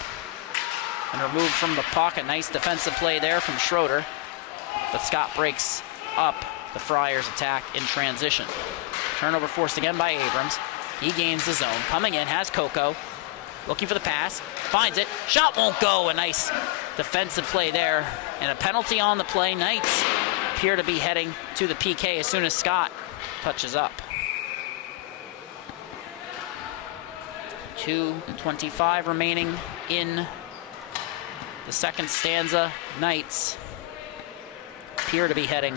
and removed from the pocket. Nice defensive play there from Schroeder. But Scott breaks up the Friars attack in transition. Turnover forced again by Abrams. He gains the zone. Coming in, has Coco. Looking for the pass. Finds it. Shot won't go. A nice defensive play there. And a penalty on the play. Knights appear to be heading to the PK as soon as Scott touches up. 2:25 remaining in the second stanza. Knights appear to be heading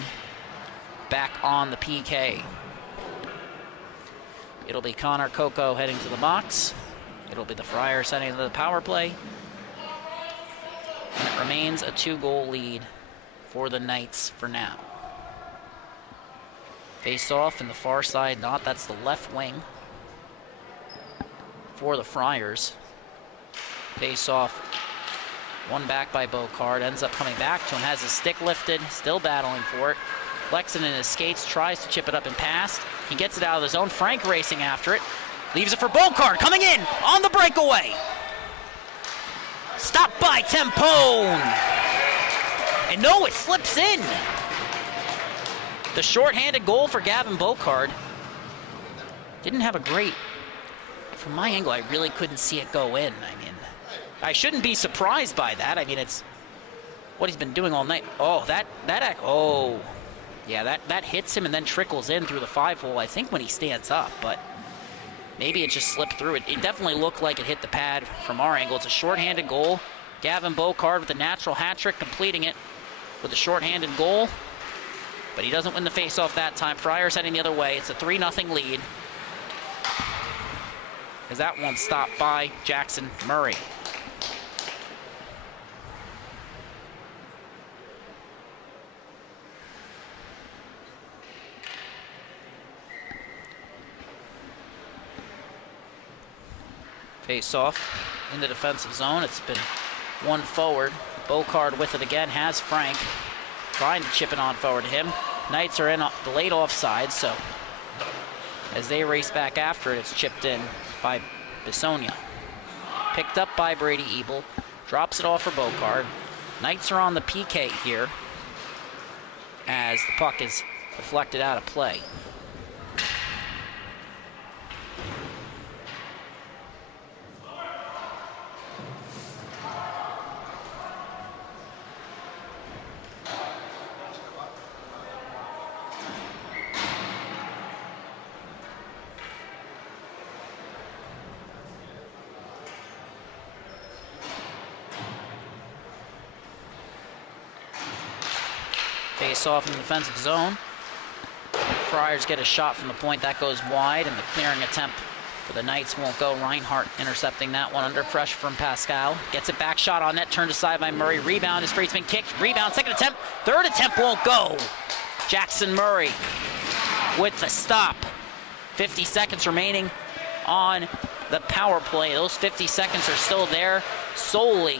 back on the PK. It'll be Connor Coco heading to the box. It'll be the Friars heading to the power play. And it remains a 2-goal lead for the Knights for now. Face off in the far side knot, that's the left wing for the Friars. Face off, one back by Bocard, ends up coming back to him, has his stick lifted, still battling for it. Flexing in his skates, tries to chip it up and pass. He gets it out of the zone, Frank racing after it. Leaves it for Bocard, coming in on the breakaway. Stopped by Tempone. And no, it slips in. The shorthanded goal for Gavin Bocard. Didn't have a great, from my angle, I really couldn't see it go in. I mean, I shouldn't be surprised by that. I mean, it's what he's been doing all night. Oh, yeah, that hits him and then trickles in through the 5-hole, I think, when he stands up, but maybe it just slipped through. It definitely looked like it hit the pad from our angle. It's a shorthanded goal. Gavin Bocard with a natural hat trick, completing it with a shorthanded goal, but he doesn't win the faceoff that time. Friars heading the other way. It's a 3-0 lead, as that one stopped by Jackson Murray. Face off in the defensive zone. It's been one forward. Bocard with it again, has Frank trying to chip it on forward to him. Knights are in the late offside, so as they race back after it, it's chipped in by Bissonia. Picked up by Brady Ebel, drops it off for Bocard. Knights are on the PK here as the puck is deflected out of play. Face off in the defensive zone. Friars get a shot from the point. That goes wide, and the clearing attempt for the Knights won't go. Reinhardt intercepting that one under pressure from Pascal. Gets it back, shot on net, turned aside by Murray. Rebound, his free's been kicked. Rebound, second attempt. Third attempt won't go. Jackson Murray with the stop. 50 seconds remaining on the power play. Those 50 seconds are still there solely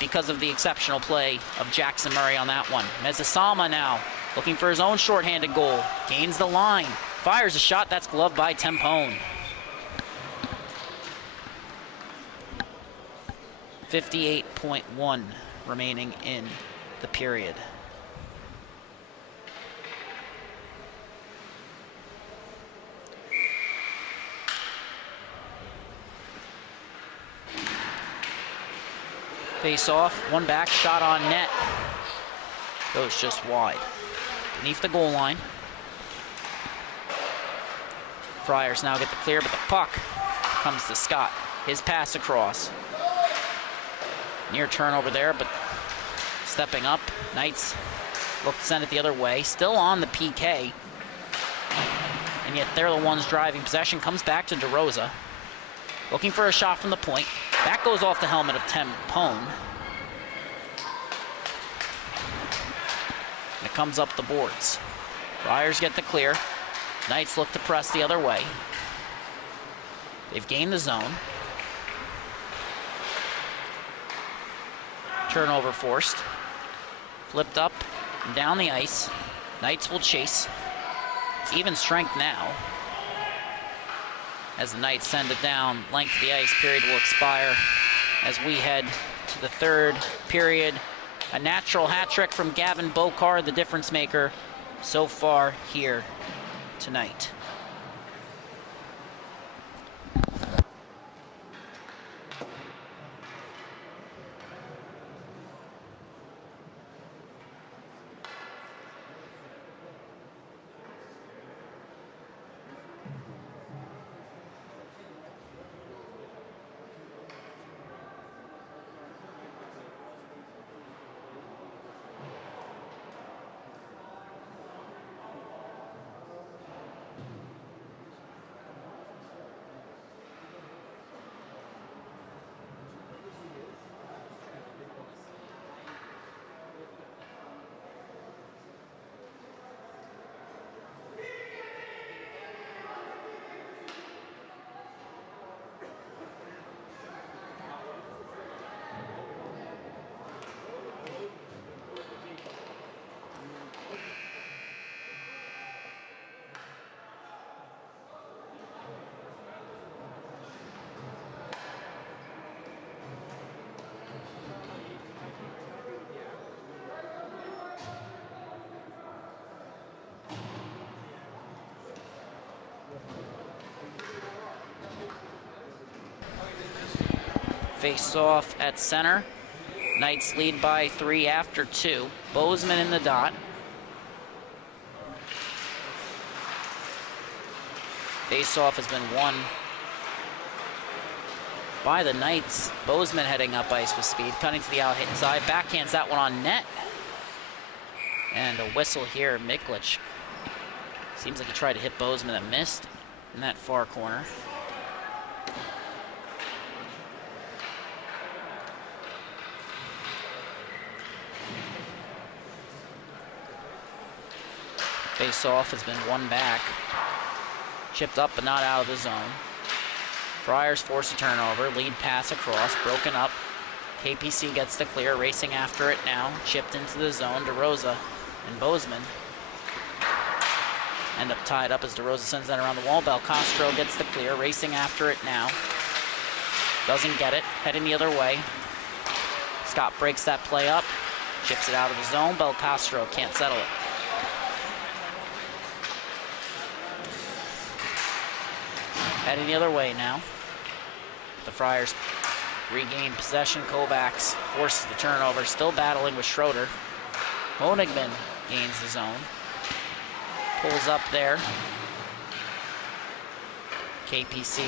because of the exceptional play of Jackson Murray on that one. Mezasama now looking for his own shorthanded goal. Gains the line. Fires a shot. That's gloved by Tempone. 58.1 remaining in the period. Face off, one back, shot on net. Goes just wide. Beneath the goal line. Friars now get the clear, but the puck comes to Scott. His pass across. Near turnover there, but stepping up. Knights look to send it the other way. Still on the PK. And yet they're the ones driving possession. Comes back to DeRosa. Looking for a shot from the point. That goes off the helmet of Tempone. And it comes up the boards. Friars get the clear. Knights look to press the other way. They've gained the zone. Turnover forced. Flipped up and down the ice. Knights will chase. It's even strength now. As the Knights send it down, length of the ice, period will expire as we head to the third period. A natural hat trick from Gavin Bocard, the difference maker so far here tonight. Face off at center. Knights lead by 3 after 2. Bozeman in the dot. Face off has been won by the Knights. Bozeman heading up ice with speed, cutting to the outside, backhands that one on net. And a whistle here. Miklich seems like he tried to hit Bozeman and missed in that far corner. Face off has been won back. Chipped up but not out of the zone. Friars force a turnover. Lead pass across. Broken up. KPC gets the clear. Racing after it now. Chipped into the zone. DeRosa and Bozeman end up tied up as DeRosa sends that around the wall. Belcastro gets the clear. Racing after it now. Doesn't get it. Heading the other way. Scott breaks that play up. Chips it out of the zone. Belcastro can't settle it. Heading the other way now. The Friars regain possession. Kovacs forces the turnover. Still battling with Schroeder. Honigman gains the zone. Pulls up there. KPC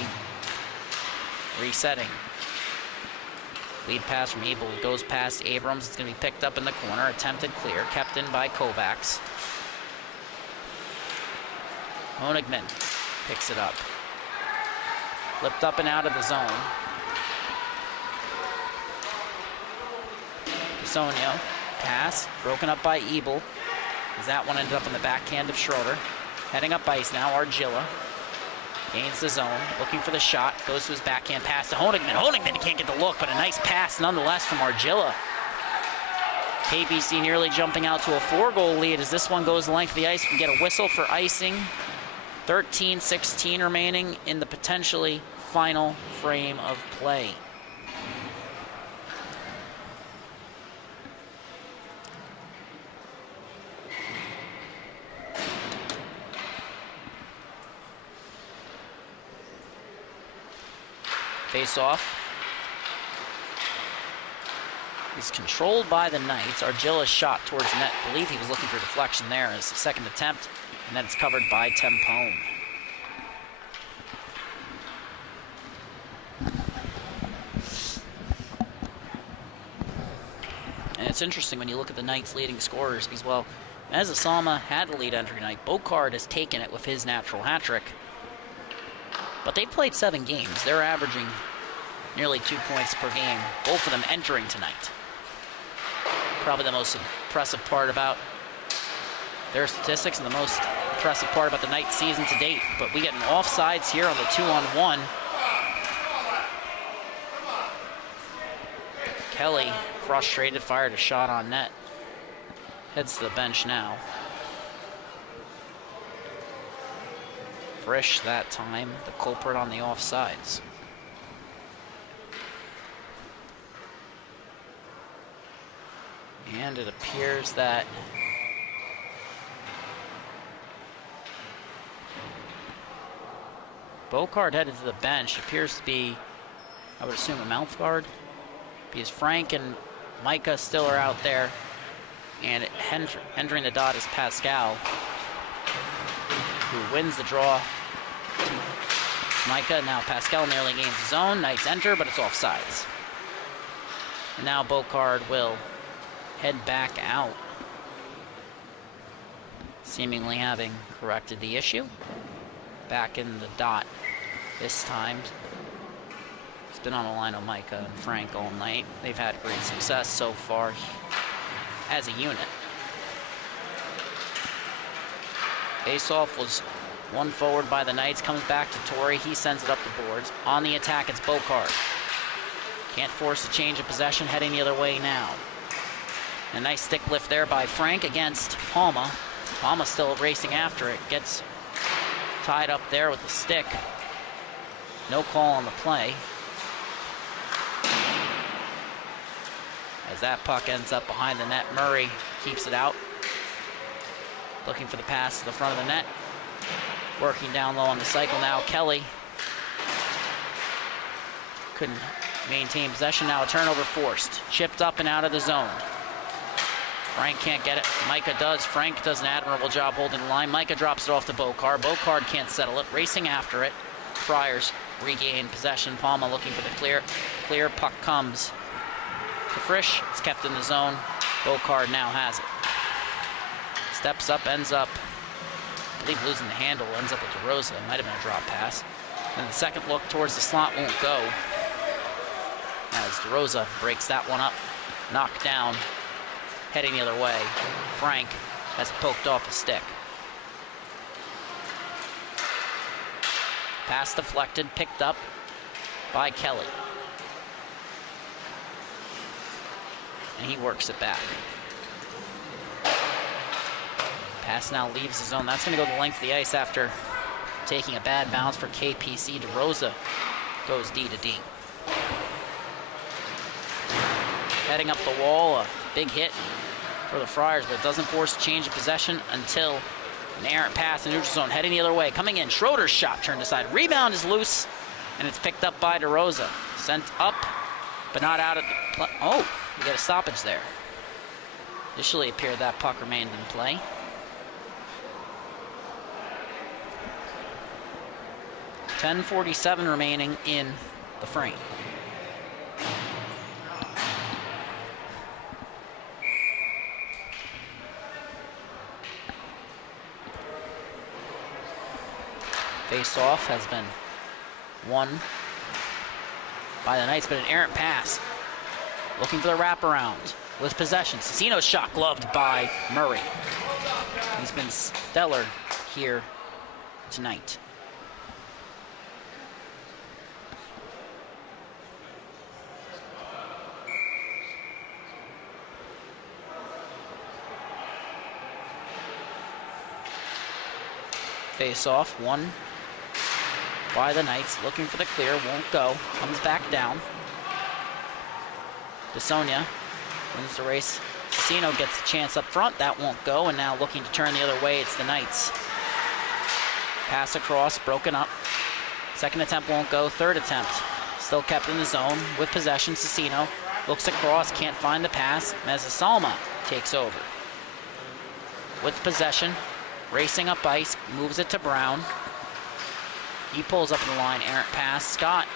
resetting. Lead pass from Ebel goes past Abrams. It's going to be picked up in the corner. Attempted clear. Kept in by Kovacs. Honigman picks it up. Flipped up and out of the zone. Sonio, pass, broken up by Ebel. As that one ended up in the backhand of Schroeder. Heading up ice now, Argilla. Gains the zone, looking for the shot. Goes to his backhand pass to Honigman. Honigman can't get the look, but a nice pass nonetheless from Argilla. KPC nearly jumping out to a 4-goal lead as this one goes the length of the ice. We get a whistle for icing. 13-16 remaining in the potentially final frame of play. Face-off is controlled by the Knights. Argilla's shot towards net. I believe he was looking for deflection there as the second attempt. And then it's covered by Tempone. And it's interesting when you look at the Knights' leading scorers because, well, Mezasama had the lead entry night. Bocard has taken it with his natural hat trick. But they've played 7 games. They're averaging nearly 2 points per game, both of them entering tonight. Probably the most impressive part about their statistics and the most impressive part about the Knights season to date. But we get an offsides here on the 2-on-1. Kelly, frustrated, fired a shot on net. Heads to the bench now. Frisch that time, the culprit on the offsides. And it appears that Bocard headed to the bench. Appears to be, I would assume, a mouth guard. Because Frank and Micah still are out there. And entering the dot is Pascal, who wins the draw. Micah, now Pascal nearly gains his own. Knights enter, but it's offsides. And now Bocard will head back out, seemingly having corrected the issue. Back in the dot this time. He's been on a line of Micah and Frank all night. They've had great success so far as a unit. Face-off was won forward by the Knights, comes back to Torrey. He sends it up the boards. On the attack, it's Bocard. Can't force a change of possession, heading the other way now. A nice stick lift there by Frank against Palma. Palma still racing after it. Gets tied up there with the stick. No call on the play. As that puck ends up behind the net, Murray keeps it out. Looking for the pass to the front of the net. Working down low on the cycle now, Kelly. Couldn't Maintain possession, now a turnover forced. Chipped up and out of the zone. Frank can't get it. Micah does. Frank does an admirable job holding the line. Micah drops it off to Bocard. Bocard can't settle it. Racing after it. Friars regain possession. Palma looking for the clear. Clear puck comes to Frisch. It's kept in the zone. Bocard now has it. Steps up, ends up, I believe losing the handle, ends up with DeRosa. It might have been a drop pass. And the second look towards the slot won't go, as DeRosa breaks that one up. Knocked down, heading the other way. Frank has poked off a stick. Pass deflected, picked up by Kelly. And he works it back. Pass now leaves the zone. That's going to go the length of the ice after taking a bad bounce for KPC. DeRosa goes D to D. Heading up the wall, a big hit for the Friars, but it doesn't force a change of possession until an errant pass in neutral zone. Heading the other way, coming in. Schroeder's shot turned aside. Rebound is loose, and it's picked up by DeRosa. Sent up, but not out of the play. Oh, we got a stoppage there. Initially appeared that puck remained in play. .10:47 remaining in the frame. Face-off has been won by the Knights, but an errant pass. Looking for the wraparound with possession. Cicino's shot gloved by Murray. He's been stellar here tonight. Face-off, won by the Knights, looking for the clear, won't go, comes back down. DeSonia wins the race. Cicino gets a chance up front, that won't go, and now looking to turn the other way, it's the Knights. Pass across, broken up. Second attempt won't go, third attempt still kept in the zone with possession. Cicino looks across, can't find the pass. Mezzasalma takes over with possession. Racing up ice, moves it to Brown. He pulls up in the line, errant pass. Scott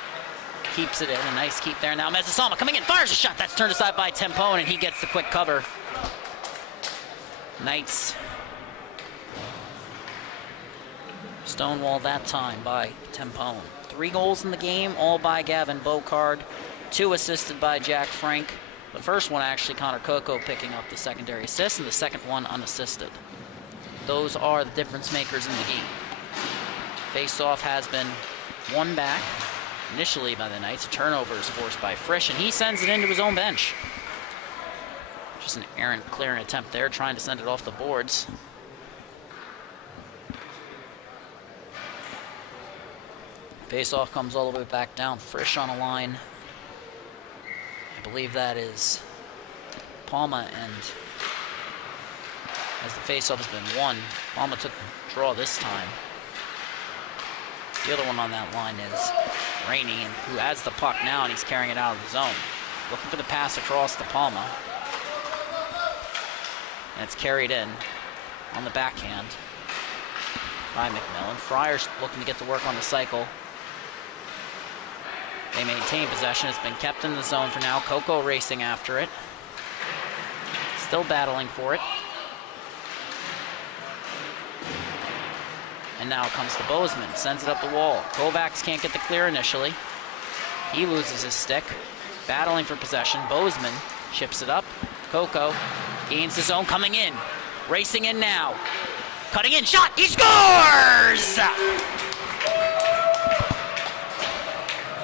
keeps it in, a nice keep there. Now Mezzasalma coming in, fires a shot. That's turned aside by Tempone, and he gets the quick cover. Knights stonewalled that time by Tempone. 3 goals in the game, all by Gavin Bocard. 2 assisted by Jack Frank. The first one actually Connor Coco picking up the secondary assist, and the second one unassisted. Those are the difference makers in the game. Face-off has been won back initially by the Knights. A turnover is forced by Frisch, and he sends it into his own bench. Just an errant clearing attempt there, trying to send it off the boards. Face-off comes all the way back down. Frisch on a line. I believe that is Palma, and as the face-off has been won, Palma took the draw this time. The other one on that line is Rainey, who has the puck now, and he's carrying it out of the zone. Looking for the pass across to Palma. And it's carried in on the backhand by McMillan. Friars looking to get to work on the cycle. They maintain possession. It's been kept in the zone for now. Coco racing after it. Still battling for it. And now it comes to Bozeman, sends it up the wall. Kovacs can't get the clear initially. He loses his stick, battling for possession. Bozeman chips it up. Coco gains his own, coming in, racing in now. Cutting in, shot, he scores!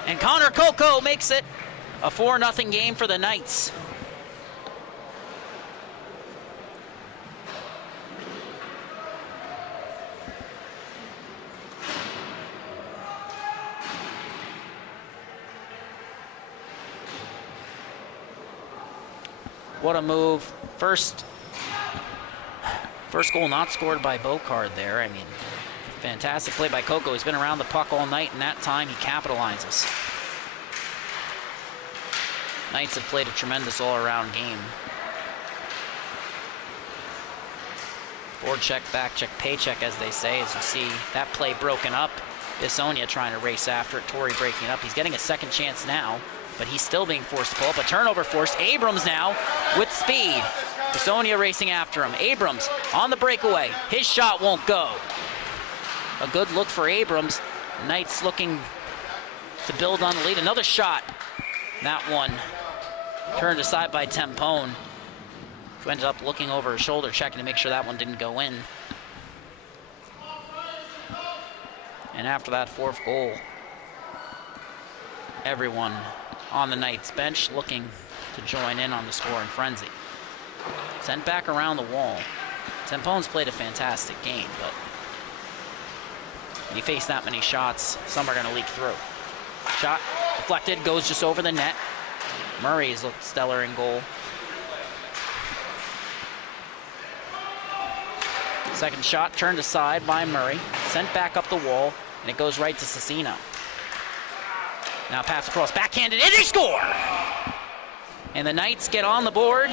And Connor Coco makes it a 4-0 game for the Knights. What a move. First goal not scored by Bocard there. I mean, fantastic play by Coco. He's been around the puck all night, and that time he capitalizes. Knights have played a tremendous all-around game. Forward check, back check, paycheck, as they say. As you see that play broken up. Bisonia trying to race after it. Torrey breaking it up. He's getting a second chance now, but he's still being forced to pull up. A turnover forced. Abrams now with speed. Bisonia racing after him. Abrams on the breakaway. His shot won't go. A good look for Abrams. Knights looking to build on the lead. Another shot. That one turned aside by Tempone, who ended up looking over his shoulder, checking to make sure that one didn't go in. And after that fourth goal, everyone on the Knights bench looking to join in on the scoring frenzy. Sent back around the wall. Tempone's played a fantastic game, but when you face that many shots, some are going to leak through. Shot deflected, goes just over the net. Murray's looked stellar in goal. Second shot turned aside by Murray, sent back up the wall, and it goes right to Cecino. Now pass across, backhanded, and they score! And the Knights get on the board.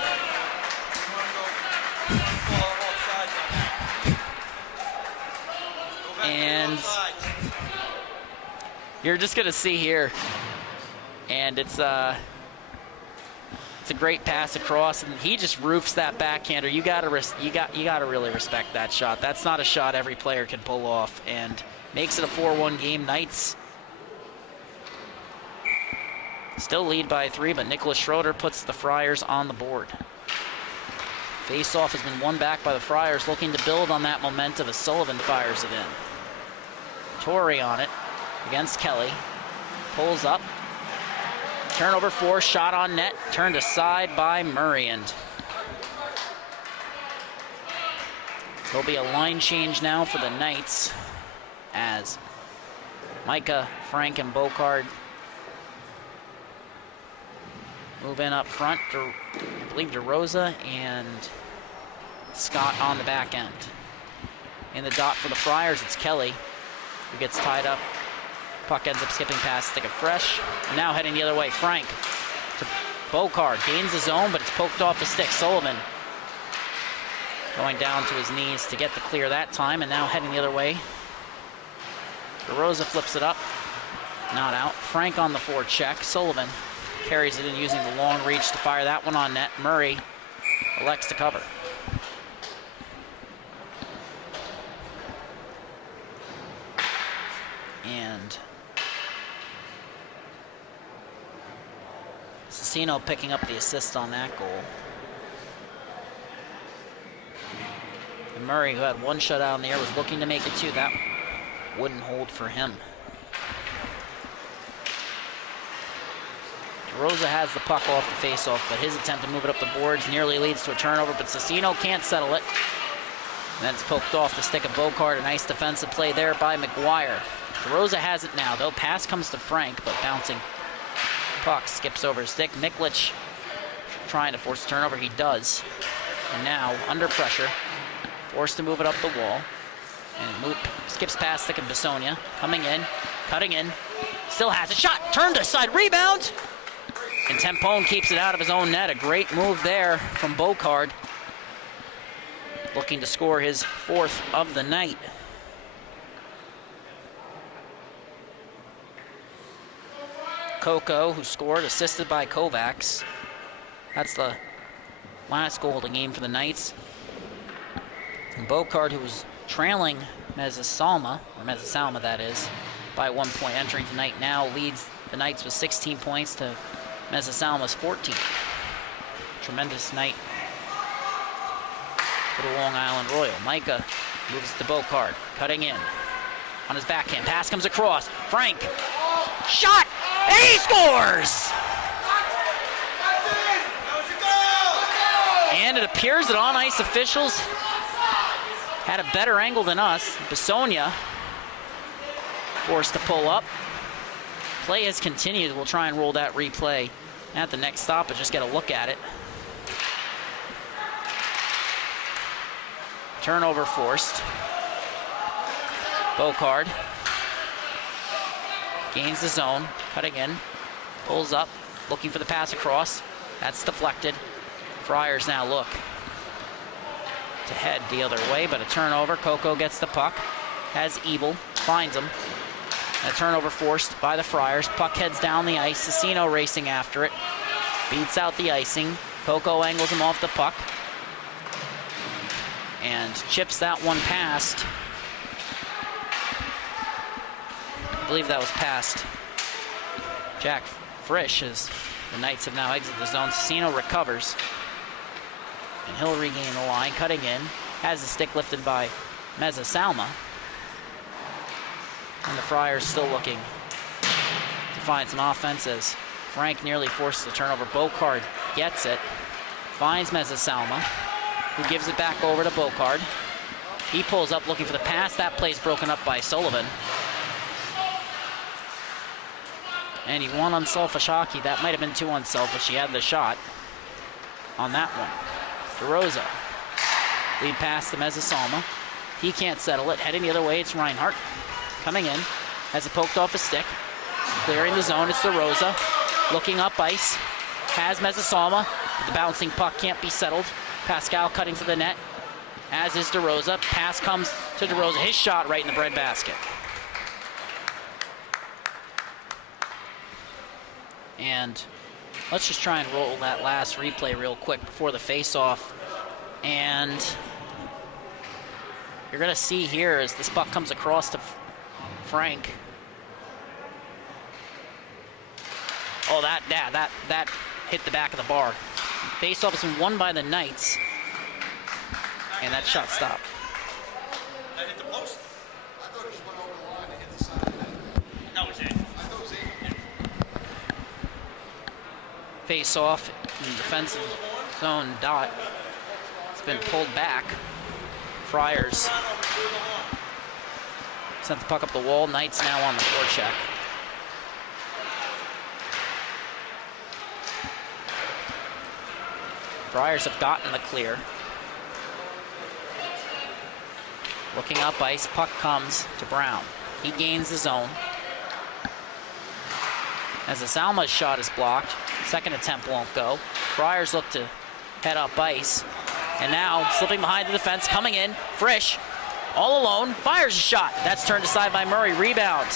And you're just gonna see here, and it's a great pass across, and he just roofs that backhander. You gotta really respect that shot. That's not a shot every player can pull off, and makes it a 4-1 game. Knights still lead by 3, but Nicholas Schroeder puts the Friars on the board. Face-off has been won back by the Friars, looking to build on that momentum as Sullivan fires it in. Torrey on it against Kelly. Pulls up. Turnover 4, shot on net, turned aside by Murray, and there'll be a line change now for the Knights as Micah, Frank, and Bocard move in up front. I believe DeRosa and Scott on the back end. In the dot for the Friars, it's Kelly who gets tied up. Puck ends up skipping past Stick of Fresh. Now heading the other way, Frank to Bocard. Gains the zone, but it's poked off the stick. Sullivan going down to his knees to get the clear that time, and now heading the other way. DeRosa flips it up. Not out. Frank on the forward check. Sullivan carries it in using the long reach to fire that one on net. Murray elects to cover. And Cecino picking up the assist on that goal. And Murray, who had one shutout in the air, was looking to make it 2. That wouldn't hold for him. DeRosa has the puck off the face-off, but his attempt to move it up the boards nearly leads to a turnover, but Cecino can't settle it. And then it's poked off the stick of Bocard. A nice defensive play there by McGuire. DeRosa has it now, though. Pass comes to Frank, but bouncing puck skips over his stick. Miklich trying to force a turnover. He does. And now, under pressure, forced to move it up the wall. And skips past stick of Bisonia. Coming in, cutting in. Still has a shot. Turned aside, rebound. And Tempone keeps it out of his own net. A great move there from Bocard. Looking to score his 4th of the night. Coco, who scored, assisted by Kovacs. That's the last goal of the game for the Knights. And Bocard, who was trailing Mezzasalma, that is, by 1 point entering tonight, now leads the Knights with 16 points to Mezzasalma's 14. Tremendous night for the Long Island Royal. Micah moves to Bocard, cutting in on his backhand. Pass comes across. Frank, shot, and he scores! And it appears that on-ice officials had a better angle than us. Bisonia forced to pull up. Play has continued. We'll try and roll that replay at the next stop, but just get a look at it. Turnover forced. Bocard gains the zone, cutting in, pulls up, looking for the pass across. That's deflected. Friars now look to head the other way, but a turnover. Coco gets the puck. Has Ebel, finds him. A turnover forced by the Friars. Puck heads down the ice. Cicino racing after it. Beats out the icing. Coco angles him off the puck. And chips that one past. I believe that was past Jack Frisch, as the Knights have now exited the zone. Cicino recovers. And he'll regain the line, cutting in. Has the stick lifted by Meza Salma. And the Friars still looking to find some offense as Frank nearly forces the turnover. Bocard gets it. Finds Meza Salma, who gives it back over to Bocard. He pulls up looking for the pass. That play's broken up by Sullivan. And he won unselfish hockey. That might have been too unselfish. He had the shot on that one. DeRosa. Lead pass to Meza Salma. He can't settle it. Heading the other way, it's Reinhardt. Coming in. Has it poked off his stick. Clearing the zone, it's DeRosa. Looking up ice. Has Meza Salma. But the bouncing puck can't be settled. Pascal cutting to the net. As is DeRosa. Pass comes to DeRosa. His shot right in the breadbasket. And let's just try and roll that last replay real quick before the face-off. And you're going to see here as this puck comes across to Frank. Oh, that hit the back of the bar. Face-off has been won by the Knights. And that shot stopped. That hit the post? I thought it just went over the line and hit the side. That was it. I thought it was in. Face-off in the defensive zone dot. It's been pulled back. Friars sent the puck up the wall. Knights now on the forecheck. Friars have gotten the clear. Looking up ice, puck comes to Brown. He gains the zone. As the Salma's shot is blocked, second attempt won't go. Friars look to head up ice. And now, slipping behind the defense, coming in, Frisch, all alone, fires a shot. That's turned aside by Murray, rebound.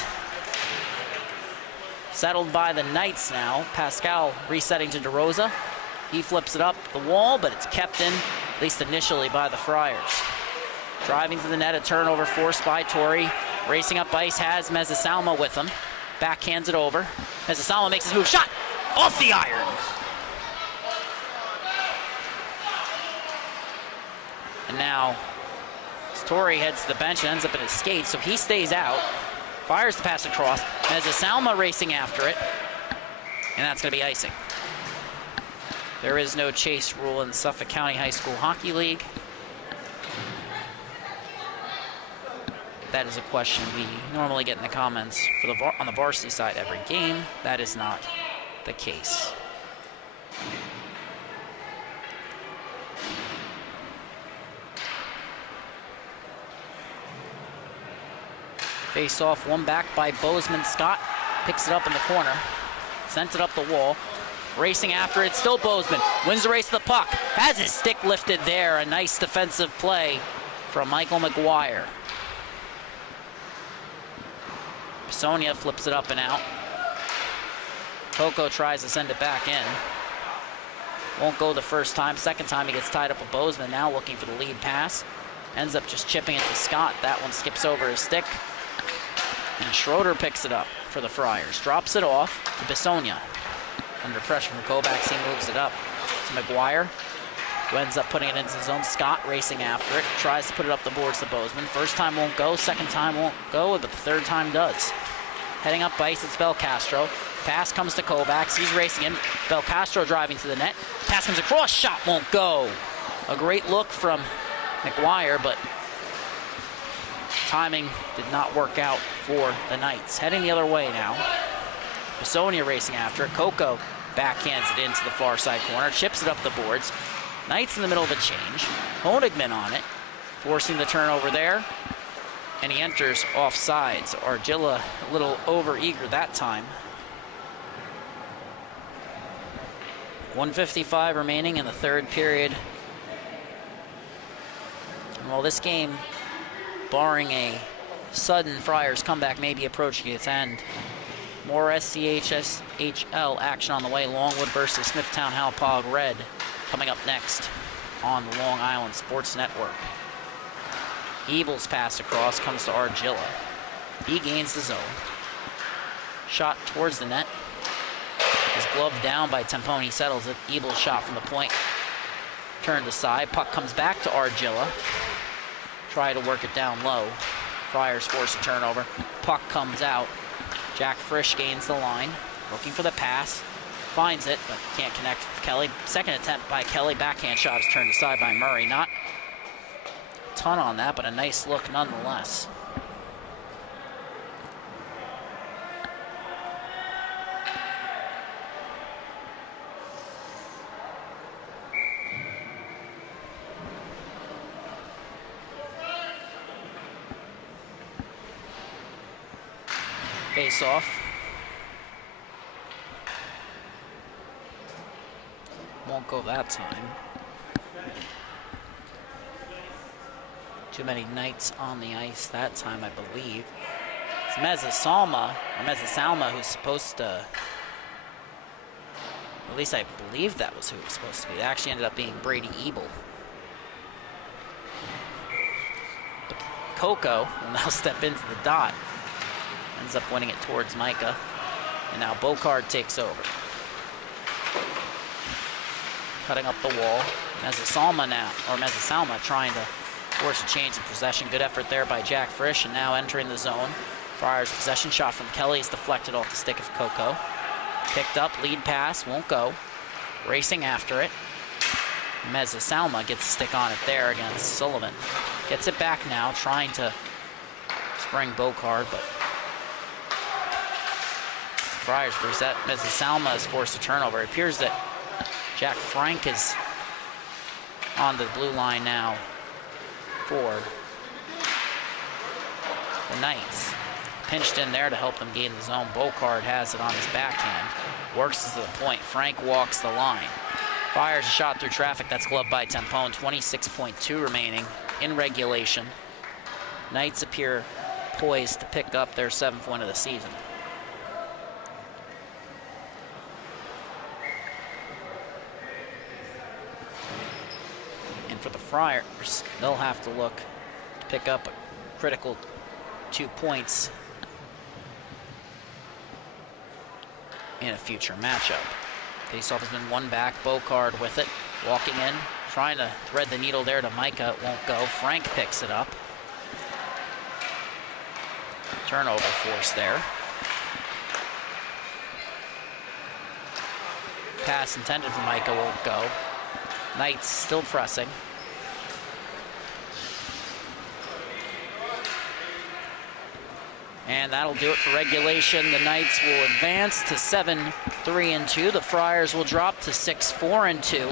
Settled by the Knights now. Pascal resetting to DeRosa. He flips it up the wall, but it's kept in, at least initially, by the Friars. Driving to the net, a turnover forced by Torrey. Racing up ice, has Meza Salma with him. Backhands it over. Meza Salma makes his move. Shot! Off the iron! And now, Torrey heads to the bench and ends up in his skates, so he stays out. Fires the pass across. Meza Salma racing after it. And that's going to be icing. There is no chase rule in the Suffolk County High School Hockey League. That is a question we normally get in the comments for on the varsity side every game. That is not the case. Face off, one back by Bozeman. Scott picks it up in the corner. Sent it up the wall. Racing after it, still Bozeman. Wins the race to the puck. Has his stick lifted there. A nice defensive play from Michael McGuire. Sonia flips it up and out. Coco tries to send it back in. Won't go the first time. Second time he gets tied up with Bozeman. Now looking for the lead pass. Ends up just chipping it to Scott. That one skips over his stick. And Schroeder picks it up for the Friars. Drops it off to Bisonia. Under pressure from Kovacs, he moves it up to McGuire, who ends up putting it into his own. Scott racing after it. Tries to put it up the boards to Bozeman. First time won't go. Second time won't go, but the third time does. Heading up ice, it's Belcastro. Pass comes to Kovacs. He's racing in. Belcastro driving to the net. Pass comes across. Shot won't go. A great look from McGuire, but timing did not work out for the Knights. Heading the other way now. Bisonia racing after it. Coco backhands it into the far side corner. Chips it up the boards. Knights in the middle of a change. Honigman on it. Forcing the turnover there. And he enters off sides. Argilla a little over eager that time. 1:55 remaining in the third period. And while this game, barring a sudden Friars comeback, may be approaching its end, more SCHSHL action on the way. Longwood versus Smithtown Hauppauge Red coming up next on the Long Island Sports Network. Ebel's pass across comes to Argilla. He gains the zone. Shot towards the net. His glove down by Tempone. He settles it. Ebel's shot from the point. Turned aside. Puck comes back to Argilla. Try to work it down low. Friars force a turnover. Puck comes out. Jack Frisch gains the line. Looking for the pass. Finds it, but can't connect with Kelly. Second attempt by Kelly. Backhand shot is turned aside by Murray. Not a ton on that, but a nice look nonetheless. Face off. Won't go that time. Too many Knights on the ice that time, I believe. It's Mezzasalma who's supposed to, at least I believe that was who it was supposed to be. It actually ended up being Brady Ebel. But Coco will now step into the dot. Ends up winning it towards Micah. And now Bocard takes over. Cutting up the wall. Mezzasalma trying to force a change in possession. Good effort there by Jack Frisch, and now entering the zone. Friars possession shot from Kelly is deflected off the stick of Coco. Picked up, lead pass, won't go. Racing after it. Mezzasalma gets a stick on it there against Sullivan. Gets it back now, trying to spring Bocard, but Friars reset. Mezzasalma has forced a turnover. It appears that Jack Frank is on the blue line now for the Knights. Pinched in there to help them gain the zone. Bocard has it on his backhand. Works to the point. Frank walks the line. Fires a shot through traffic. That's gloved by Tempone. 26.2 remaining in regulation. Knights appear poised to pick up their 7th win of the season. For the Friars, they'll have to look to pick up a critical 2 points in a future matchup. Faceoff has been won back. Bocard with it, walking in, trying to thread the needle there to Micah. It won't go. Frank picks it up. Turnover force there. Pass intended for Micah won't go. Knights still pressing. And that'll do it for regulation. The Knights will advance to 7-3-2. The Friars will drop to 6-4-2.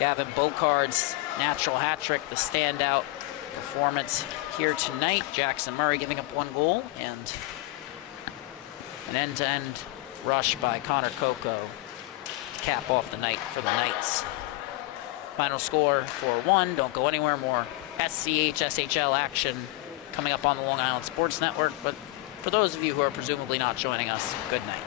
Gavin Bocard's natural hat trick, the standout performance here tonight. Jackson Murray giving up 1 goal, and an end-to-end rush by Connor Coco to cap off the night for the Knights. Final score 4-1. Don't go anywhere. More SCHSHL action coming up on the Long Island Sports Network. But for those of you who are presumably not joining us, good night.